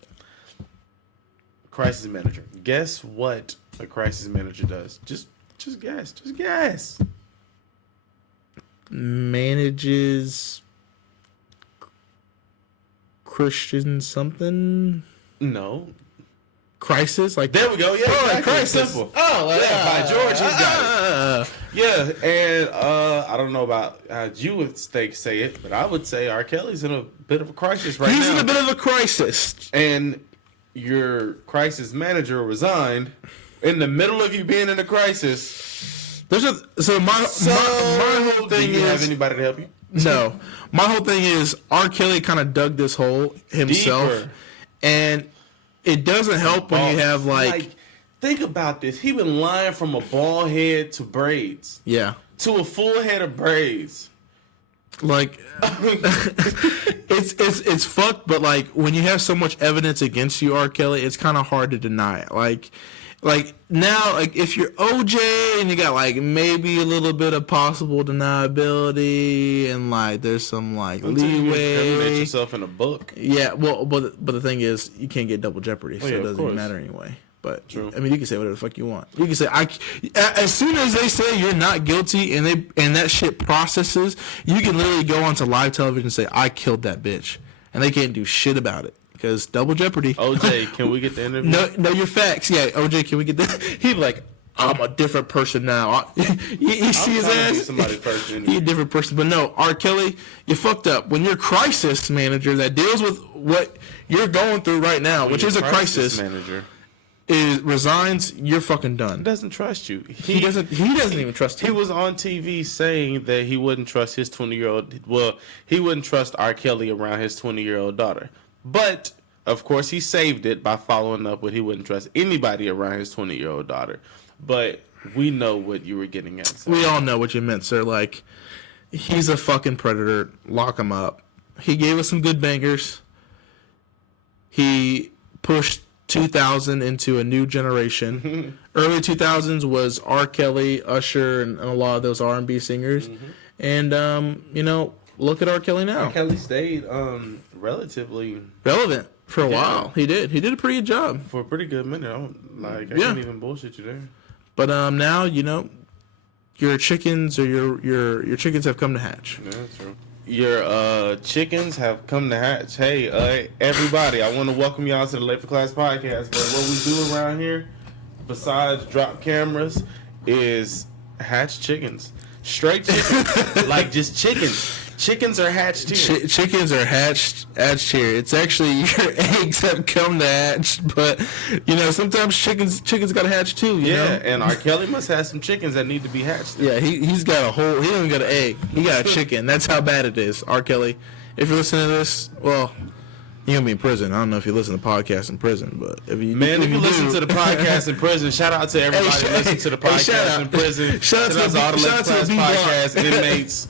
Crisis manager. Guess what a crisis manager does? Just guess. Manages Christian something? No. Crisis? Like, there we go. Yeah, exactly. Crisis. Simple. By George, he's got it. Yeah, and I don't know about how you would say it, but I would say R. Kelly's in a bit of a crisis right now. He's in a bit of a crisis. And your crisis manager resigned in the middle of you being in a crisis. My whole thing do you have anybody to help you? No. My whole thing is R. Kelly kind of dug this hole himself. Deeper. And it doesn't help when you have think about this. He been lying from a bald head to braids. Yeah. To a full head of braids. It's fucked, but when you have so much evidence against you, R. Kelly, it's kind of hard to deny it. Now, if you're OJ and you got maybe a little bit of possible deniability and there's some leeway. You incriminate yourself in a book. Yeah, well, but the thing is, you can't get double jeopardy, so it doesn't even matter anyway. But true. I mean, you can say whatever the fuck you want. You can say as soon as they say you're not guilty and that shit processes, you can literally go onto live television and say I killed that bitch, and they can't do shit about it. Because double jeopardy. OJ, can we get the interview? No, your facts. Yeah, OJ, can we get that? He'd be like, I'm a different person now. You see his ass? Somebody's person. He's a different person. But no, R. Kelly, you fucked up. When you're crisis manager that deals with what you're going through right now, which is a crisis, manager resigns, you're fucking done. He doesn't trust you. He doesn't even trust you. He was on TV saying that he wouldn't trust his 20-year-old. Well, he wouldn't trust R. Kelly around his 20-year-old daughter. But of course, he saved it by following up with he wouldn't trust anybody around his 20-year-old daughter. But we know what you were getting at. So. We all know what you meant, sir. Like, he's a fucking predator. Lock him up. He gave us some good bangers. He pushed 2000 into a new generation. Early 2000s was R. Kelly, Usher, and a lot of those R&B singers. And, look at R. Kelly now. R. Kelly stayed relatively relevant for a while. He did. He did a pretty good job. For a pretty good minute. I can't even bullshit you there. But now, your chickens or your chickens have come to hatch. Yeah, that's true. Your chickens have come to hatch. Hey, everybody, I want to welcome y'all to the Late for Class podcast. But what we do around here, besides drop cameras, is hatch chickens. Straight chickens. Like just chickens. Chickens are hatched here. Chickens are hatched here. It's actually your eggs have come to hatch, but sometimes chickens gotta hatch too. You know? And R. Kelly must have some chickens that need to be hatched. Yeah, he's got a whole. He don't got an egg. He got a chicken. That's how bad it is. R. Kelly, if you're listening to this, well, you're gonna be in prison. I don't know if you listen to podcasts in prison, but if you listen to the podcast in prison, shout out to everybody who listens to the podcast in prison. Shout out to all the Late for Class podcast inmates.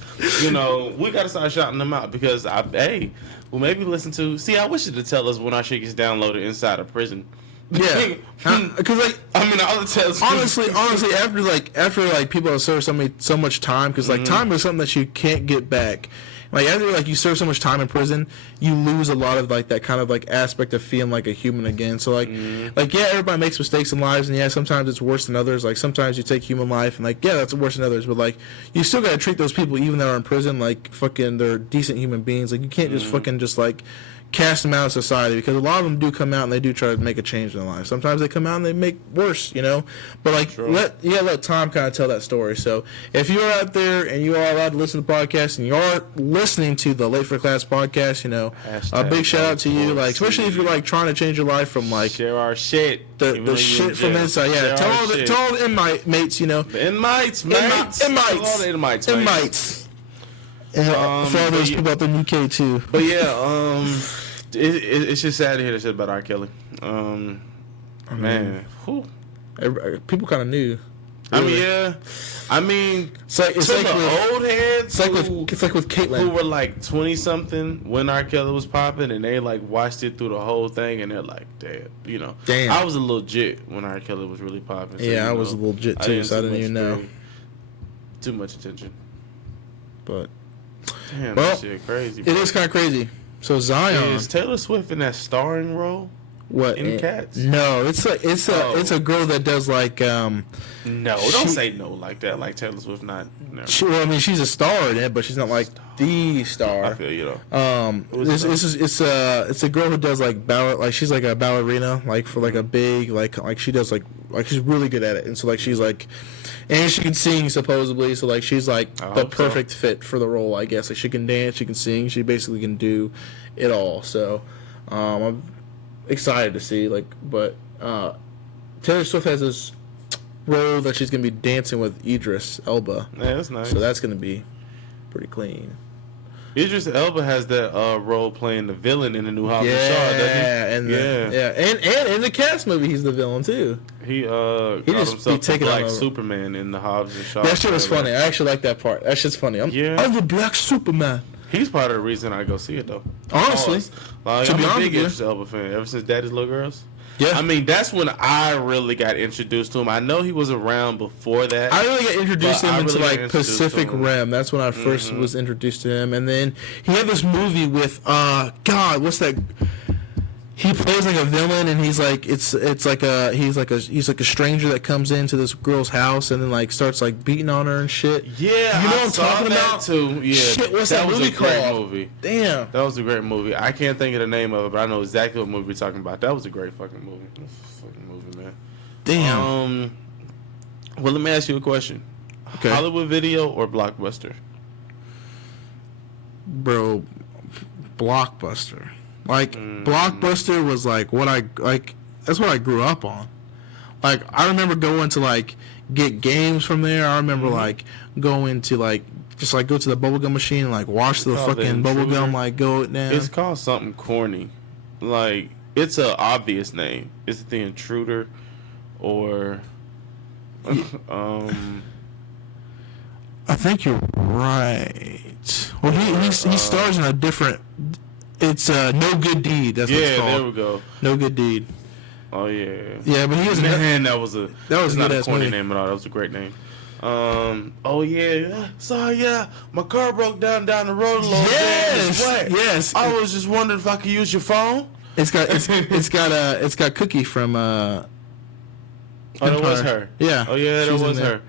We gotta start shouting them out because maybe listen to. See, I wish you to tell us when our shit gets downloaded inside of prison. Yeah, because all it tells. Honestly, after people have served so much time, because time is something that you can't get back. Like after you serve so much time in prison, you lose a lot of that kind of aspect of feeling like a human again. So everybody makes mistakes in lives, and sometimes it's worse than others. Like sometimes you take human life, and that's worse than others. But you still gotta treat those people even that are in prison like fucking they're decent human beings. Like you can't just fucking just cast them out of society, because a lot of them do come out and they do try to make a change in their life. Sometimes they come out and they make worse, But let time kind of tell that story. So if you're out there and you are allowed to listen to podcasts and you are listening to the Late for Class podcast, a big shout out to you. Especially if you're trying to change your life from share our shit, the shit from inside. Yeah, tell all the inmates, the inmates, mates, all the inmates. And for all those people out there in UK too. But it's just sad to hear that shit about R. Kelly. Man, people kind of knew. Really. It's like the old heads. It's like with Caitlyn, who were 20-something when R. Kelly was popping, and they watched it through the whole thing, and they're like, damn. I was a little jit when R. Kelly was really popping. So, I was a little jit too, so I didn't even know. Too much attention. But damn, that shit crazy. Bro. It is kind of crazy. So Zion, is Taylor Swift in that starring role? What in Cats? No, it's a girl that does No, don't say no like that. Like Taylor Swift, not. No. She's a star in it, but she's not the star. I feel you though. It's a girl who does ballet. She's a ballerina, for a big she does she's really good at it, and so she's and she can sing supposedly, so she's the perfect fit for the role, I guess. She can dance, she can sing, she basically can do it all. So I'm excited to see but Taylor Swift has this role that she's gonna be dancing with Idris Elba. Yeah, that's nice. So that's gonna be pretty clean. Idris Elba has that role playing the villain in the new Hobbs and Shaw, doesn't he? And in the Cats movie, he's the villain too. He got himself Black Superman in the Hobbs and Shaw. That shit was funny. I actually like that part. That shit's funny. I'm the Black Superman. He's part of the reason I go see it though. Honestly, I'm a big Idris Elba fan ever since Daddy's Little Girls. Yeah, that's when I really got introduced to him. I know he was around before that. I really got introduced to him into Pacific Rim. That's when I first was introduced to him, and then he had this movie with what's that? He plays a villain, and he's he's a stranger that comes into this girl's house and then starts beating on her and shit. Yeah, you know what I'm talking about too. Yeah, shit, what's that movie called? Movie. Damn, that was a great movie. I can't think of the name of it, but I know exactly what movie we're talking about. That was a great fucking movie. That's a fucking movie, man. Damn. Well, let me ask you a question. Okay. Hollywood Video or Blockbuster? Bro, Blockbuster. Like, Blockbuster was like what I like. That's what I grew up on. Like, I remember going to like get games from there. I remember like going to like just like go to the bubblegum machine and like wash the fucking bubblegum, like go down. It's called something corny. Like, it's a obvious name. Is it The Intruder or I think you're right. Well, he stars in a different. It's No Good Deed. That's what it's called. Yeah, there we go. No Good Deed. Oh yeah. Yeah, but he was that was not a corny movie. name at all. That was a great name. Oh yeah. So yeah, my car broke down the road a little bit. Yes. I was just wondering if I could use your phone. It's got Cookie from. Oh, that was her. Yeah. Oh yeah, that was her.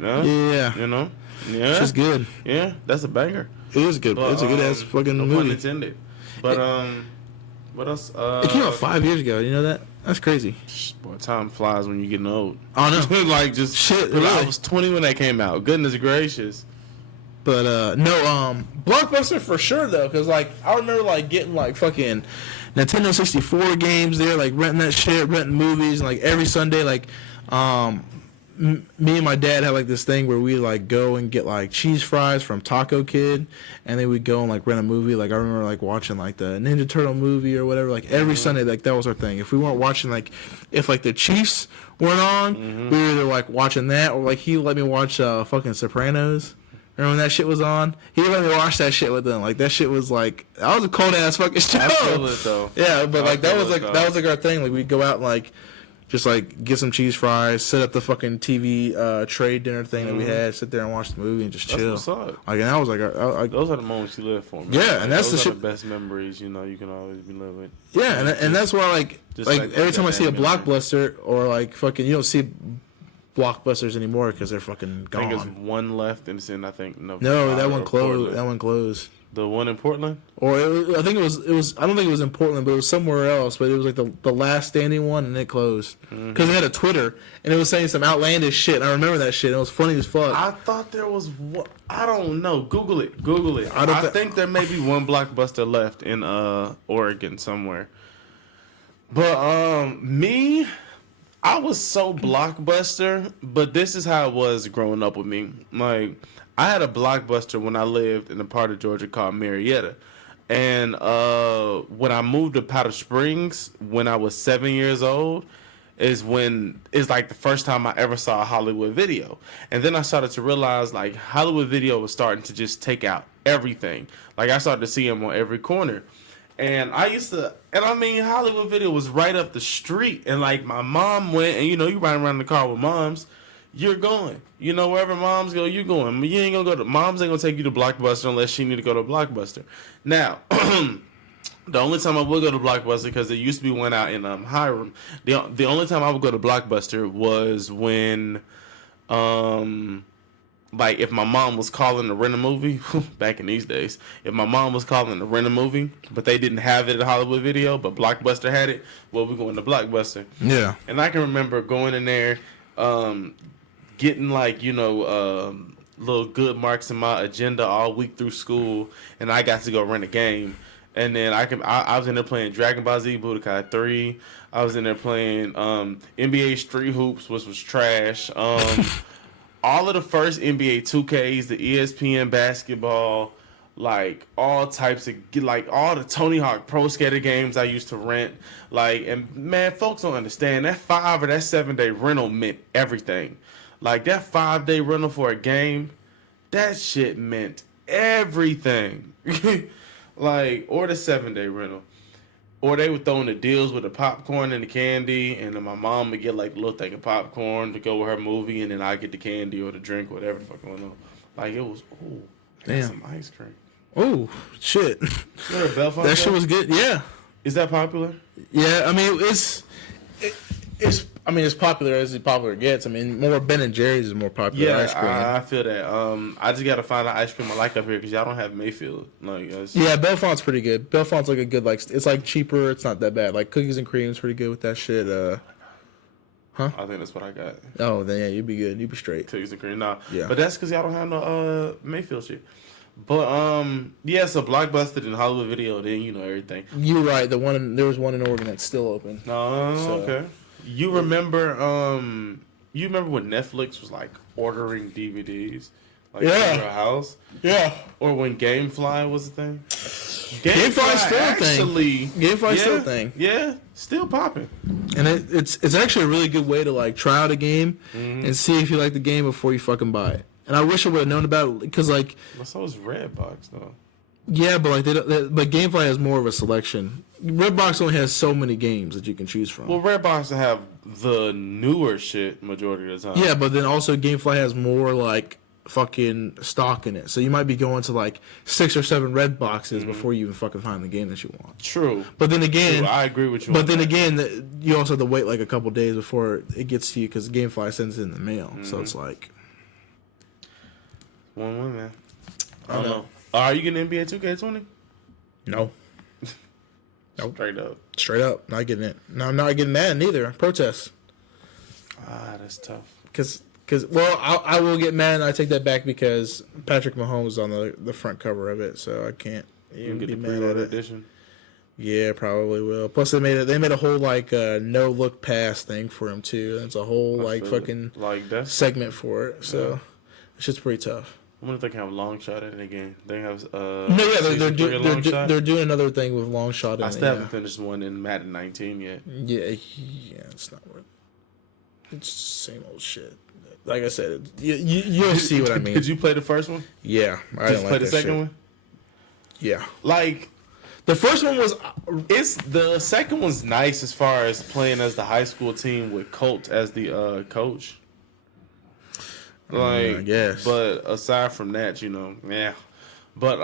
Yeah. You know. Yeah. She's good. Yeah, that's a banger. It is good. It's a good ass fucking no movie. pun intended. But what else? It came out 5 years ago. You know that? That's crazy. Boy, time flies when you're getting old. I know. Like just shit. Really? Really. I was 20 when that came out. Goodness gracious. But no, Blockbuster for sure though, because like I remember like getting like fucking Nintendo 64 games there, like renting that shit, renting movies, and like every Sunday, like me and my dad had like this thing where we like go and get like cheese fries from Taco Kid, and then we'd go and like rent a movie. Like I remember like watching like the Ninja Turtle movie or whatever. Like every Sunday, like that was our thing. If we weren't watching, like if like the Chiefs weren't on, we were either like watching that or like he let me watch fucking Sopranos. Remember when that shit was on? He let me watch that shit with them. Like that shit was like that was a cold ass fucking show. I feel it though. Yeah, but like that was like our thing. Like we'd go out and like just like get some cheese fries, set up the fucking TV trade dinner thing that we had, sit there and watch the movie and just chill. That's what's up. Like and that was like those are the moments you live for. Man. Yeah, like, and that's those the are shit. the best memories. You know, you can always be living. Yeah, and that's why like every time I see a Blockbuster or like fucking you don't see Blockbusters anymore because they're fucking gone. I think there's one left, and it's in No, that one closed. Portland. That one closed. The one in Portland? Or I think it was. I don't think it was in Portland, but it was somewhere else. But it was like the last standing one, and it closed because it had a Twitter, and it was saying some outlandish shit. And I remember that shit. It was funny as fuck. I thought there was one. I don't know. Google it. I think there may be one Blockbuster left in Oregon somewhere. But me, I was so Blockbuster, but this is how it was growing up with me. Like, I had a Blockbuster when I lived in a part of Georgia called Marietta. And when I moved to Powder Springs when I was 7 years old is like the first time I ever saw a Hollywood Video. And then I started to realize like Hollywood Video was starting to just take out everything. Like I started to see them on every corner. And Hollywood Video was right up the street. And like my mom went, and you riding around in the car with moms, you're going. Wherever moms go, you're going. You ain't gonna go to, moms ain't gonna take you to Blockbuster unless she need to go to Blockbuster. Now, the only time I would go to Blockbuster, because there used to be one out in Hiram, the only time I would go to Blockbuster was when, like if my mom was calling to rent a movie, back in these days, if my mom was calling to rent a movie, but they didn't have it at Hollywood Video, but Blockbuster had it, well, we going to Blockbuster. Yeah. And I can remember going in there, getting like, little good marks in my agenda all week through school, and I got to go rent a game. And then I was in there playing Dragon Ball Z Budokai 3. I was in there playing NBA Street Hoops, which was trash. All of the first NBA 2Ks, the ESPN basketball, like all types of, like all the Tony Hawk Pro Skater games I used to rent. Like, and man, folks don't understand that 5 or that 7 day rental meant everything. Like that 5 day rental for a game, that shit meant everything. Like, or the 7 day rental. Or they would throw in the deals with the popcorn and the candy, and then my mom would get like a little thing of popcorn to go with her movie, and then I get the candy or the drink, whatever the fuck going on. Like it was, damn, some ice cream. Oh shit! That shit was good. Yeah. Is that popular? Yeah, I mean it's popular as popular gets. I mean, more Ben and Jerry's is more popular ice cream. I feel that. I just gotta find an ice cream I like up here because y'all don't have Mayfield. Like, yeah, Belfont's pretty good. Belfont's like a good, like, it's like cheaper. It's not that bad. Like cookies and cream's pretty good with that shit. Huh? I think that's what I got. Oh, then yeah, you'd be good. You'd be straight. Cookies and cream. Nah. Yeah. But that's because y'all don't have no Mayfield shit. But yeah, so Blockbuster and Hollywood Video, then you know everything. You're right. There was one in Oregon that's still open. Oh, So- okay. You remember when Netflix was like ordering DVDs? Like Yeah. to your house? Yeah. Or when GameFly was a thing? GameFly's still a thing. actually, GameFly's still a thing. Yeah, still popping. And it's actually a really good way to like try out a game Mm-hmm. and see if you like the game before you fucking buy it. And I wish I would have known about it because like But so is Redbox though. yeah, but like but GameFly has more of a selection. Redbox only has so many games that you can choose from. Well, Redbox will have the newer shit majority of the time. Yeah, but then also GameFly has more like fucking stock in it. So you might be going to like 6 or 7 red boxes before you even fucking find the game that you want. True. But then again, True, I agree with you. but on then that. again, you also have to wait like a couple days before it gets to you because GameFly sends it in the mail. So it's like 1-1, man. I know. Are you getting NBA 2K20? No, Nope. Straight up. straight up, not getting it. No, I'm not getting mad neither. Protest. That's tough. Because well, I will get mad, and I take that back because Patrick Mahomes is on the front cover of it, so I can't You even can be get the mad at pre-order it. edition. Yeah, probably will. Plus, they made a whole like no look pass thing for him too. It's a whole like feel it. fucking Like that's. segment for it. So it's just pretty tough. I wonder if they can have a long shot in the game. They have No, yeah, season 3 a long shot? they're doing another thing with long shot. I In still it, haven't finished one in Madden 19 yet. yeah, it's not worth. It's same old shit. Like I said, you'll see what I mean. Did you play the first one? Yeah, I Did didn't you play like the that second shit. one? Yeah, Like, the first one was it's the second one's nice as far as playing as the high school team with Colt as the coach. Like, I guess. But aside from that, you know, yeah. But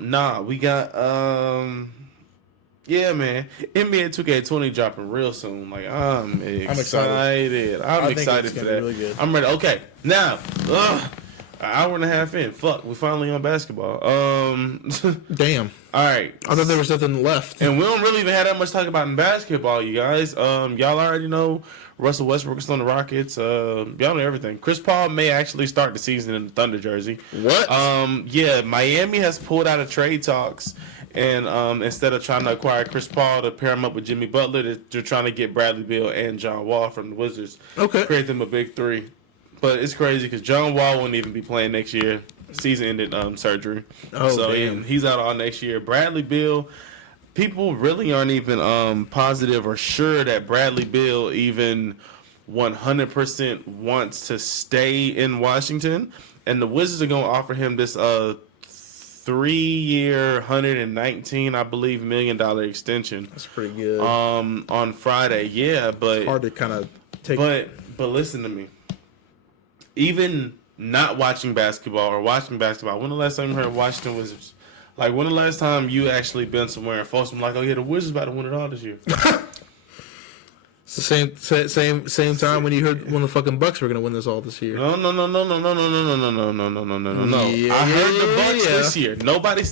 nah, we got yeah, man. NBA 2K20 dropping real soon. Like, I'm excited. I'm I think excited it's for gonna be that. really good. I'm ready. Okay, now, an hour and a half in. Fuck, we finally on basketball. damn. All right. I thought there was nothing left. And we don't really even have that much to talk about in basketball, you guys. Y'all already know Russell Westbrook is on the Rockets. Y'all know everything. Chris Paul may actually start the season in the Thunder jersey. What? Yeah, Miami has pulled out of trade talks, and instead of trying to acquire Chris Paul to pair him up with Jimmy Butler, they're trying to get Bradley Beal and John Wall from the Wizards. Okay. Create them a big three. But it's crazy because John Wall won't even be playing next year. Season ended surgery. Oh, so damn. he's out all next year. Bradley Beal, people really aren't even positive or sure that Bradley Beal even 100% wants to stay in Washington. And the Wizards are going to offer him this 3-year, $119, I believe, $1 million extension. That's pretty good. On Friday. Yeah, but Hard to kind of take. but listen to me. Even not watching basketball or watching basketball, when the last time you heard Washington Wizards? Like, when the last time you actually been somewhere and folks were like, oh yeah, the Wizards about to win it all this year? It's the same time when you heard when the fucking Bucks were gonna win this all this year. No. Yeah, I heard the Bucks yeah. this year. Nobody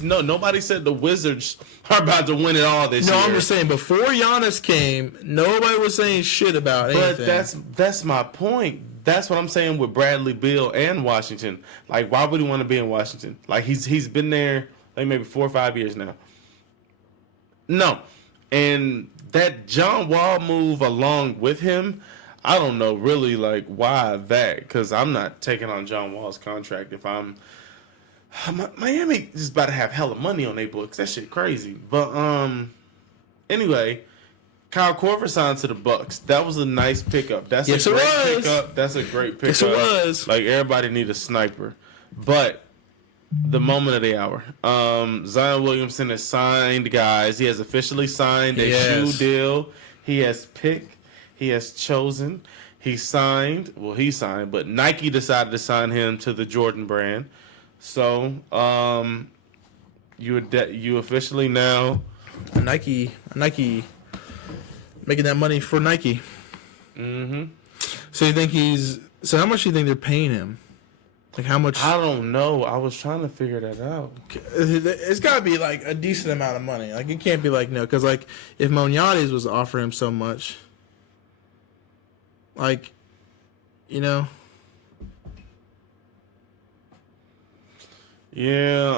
said the Wizards are about to win it all this year. No, I'm just saying before Giannis came, nobody was saying shit about anything. But that's my point. That's what I'm saying with Bradley Beal and Washington. Like, why would he want to be in Washington? Like, he's been there like maybe 4 or 5 years now. No. And that John Wall move along with him, I don't know really like why that, because I'm not taking on John Wall's contract if I'm Miami is about to have hella money on their books. That shit crazy. But anyway, Kyle Korver signed to the Bucks. That was a nice pickup. That's Yes, a it great was. pickup. That's a great pickup. Yes, it was. Like, everybody need a sniper. But the moment of the hour. Zion Williamson has signed, guys. He has officially signed a shoe deal. He has picked. He has chosen. He signed. Well, he signed, but Nike decided to sign him to the Jordan brand. So, you officially now. Nike making that money for Nike. Mm-hmm. So you think so how much do you think they're paying him? Like how much? I don't know. I was trying to figure that out. It's got to be like a decent amount of money. Like it can't be like no, because like if Moniatis was offering him so much, Like, you know. Yeah,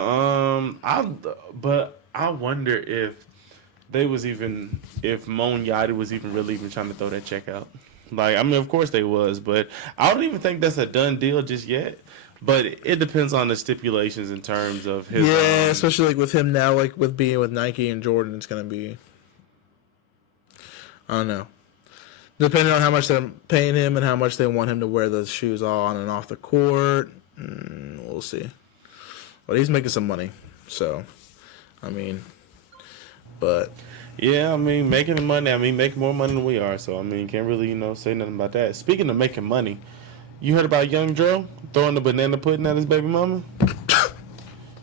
I wonder if Moan Yachty was even really even trying to throw that check out. Like, I mean, of course they was, but I don't even think that's a done deal just yet. But it depends on the stipulations in terms of his. Yeah, especially like with him now, like with being with Nike and Jordan, it's gonna be. I don't know. Depending on how much they're paying him and how much they want him to wear those shoes on and off the court, we'll see. But he's making some money, so I mean, but yeah, I mean, making the money. I mean, making more money than we are. So I mean, can't really say nothing about that. Speaking of making money. You heard about Young Dro throwing the banana pudding at his baby mama?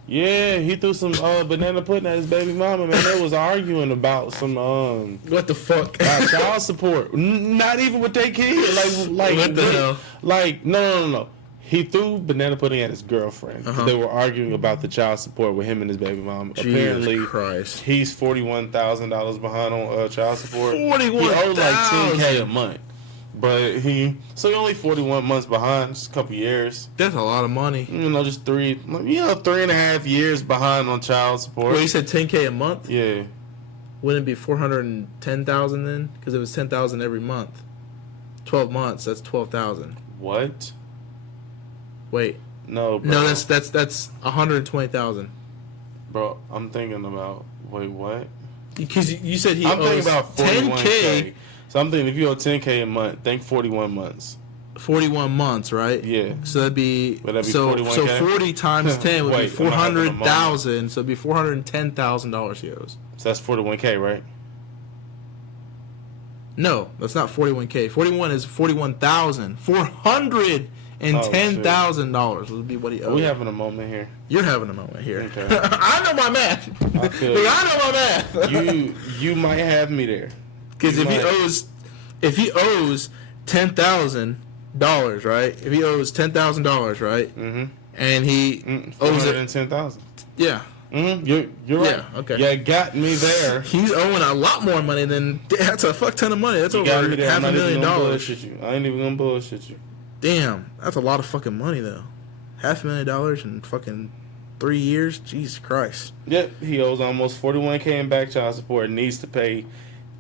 Yeah, he threw some banana pudding at his baby mama, man. They was arguing about some what the fuck? Child support. Not even with their kid. Like what the hell? Like no. He threw banana pudding at his girlfriend. They were arguing about the child support with him and his baby mom. Jesus Apparently, Christ. He's $41,000 behind on child support. $41,000. He owed like $10K a month. But he only 41 months behind, just a couple years. That's a lot of money. Just 3.5 years behind on child support. Wait, you said $10K a month? Yeah. Wouldn't it be $410,000 then? Because it was $10,000 every month. 12 months, that's $12,000. What? Wait. No, bro. No, that's $120,000. Bro, I'm thinking about. Wait, what? Because you said I'm owes thinking about 10K. 41K. So I'm thinking if you owe 10K a month, think 41 months. 41 months, right? Yeah. So that'd be, Would that be so 41K? 40 times 10 would be Wait, I'm not having a moment. $400,000. So it'd be $410,000 he owes. So that's 41K, right? No, that's not 41K. 41 is 41,000. $410,000 would be what he owes. We having a moment here. You're having a moment here. Okay. I know my math. I feel I know my math. you might have me there. Because if he owes $10,000, right? If he owes $10,000, right? Mm-hmm. And he owes it $410,000. Yeah. Mm-hmm. You're right. Yeah, okay. You got me there. He's owing a lot more money than that's a fuck ton of money. That's over $500,000. I ain't even gonna bullshit you. Damn, that's a lot of fucking money though. $500,000 in fucking 3 years. Jesus Christ. Yep, he owes almost 41K in back child support and needs to pay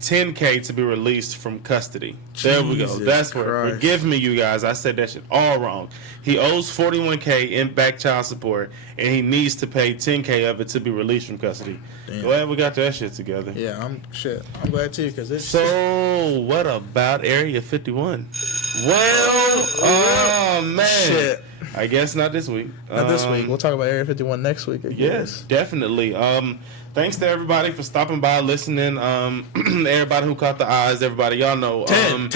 $10K to be released from custody. There we go. That's where. Christ. Forgive me, you guys. I said that shit all wrong. He owes 41K in back child support, and he needs to pay 10K of it to be released from custody. Damn. Glad we got that shit together. Yeah, I'm glad too because it's So what about Area 51? Well, oh man, shit. I guess not this week. Not this week. We'll talk about Area 51 next week. I guess. Yes, definitely. Thanks to everybody for stopping by, listening. Everybody who caught the eyes, everybody, y'all know. 10.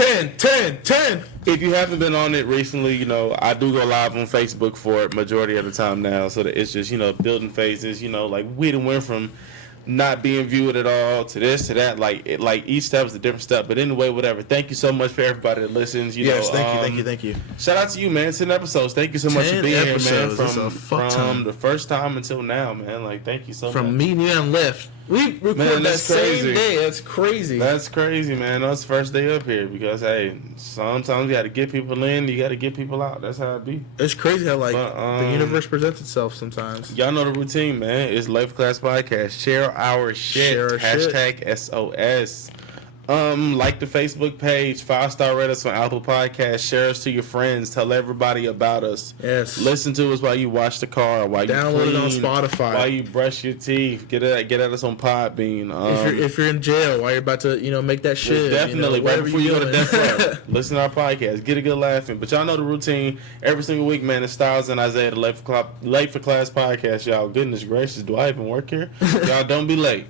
If you haven't been on it recently, I do go live on Facebook for it majority of the time now. So that it's just, building phases, like we done went from not being viewed at all to this to that. Like each step is a different step. But anyway, whatever. Thank you so much for everybody that listens. Yes, thank you. Shout out to you, man. 10 episodes. Thank you so much for being here, man. From the first time until now, man. Like, thank you so much. From meeting you and left. We recorded that same day. That's crazy. That's crazy, man. That's the first day up here because, hey, sometimes you got to get people in, you got to get people out. That's how it be. It's crazy how, the universe presents itself sometimes. Y'all know the routine, man. It's Life Class Podcast. Share our shit. Hashtag SOS. Like the Facebook page, 5-star rate us on Apple Podcasts, share us to your friends, tell everybody about us. Yes. Listen to us while you wash the car, while you download clean, it on Spotify, while you brush your teeth. Get at us on Podbean. If you're in jail, while you're about to make that shit, definitely right before you go to death row. Listen to our podcast, get a good laughing. But y'all know the routine. Every single week, man. It's Stiles and Isaiah, the Late for Class podcast. Y'all, goodness gracious, do I even work here? Y'all don't be late.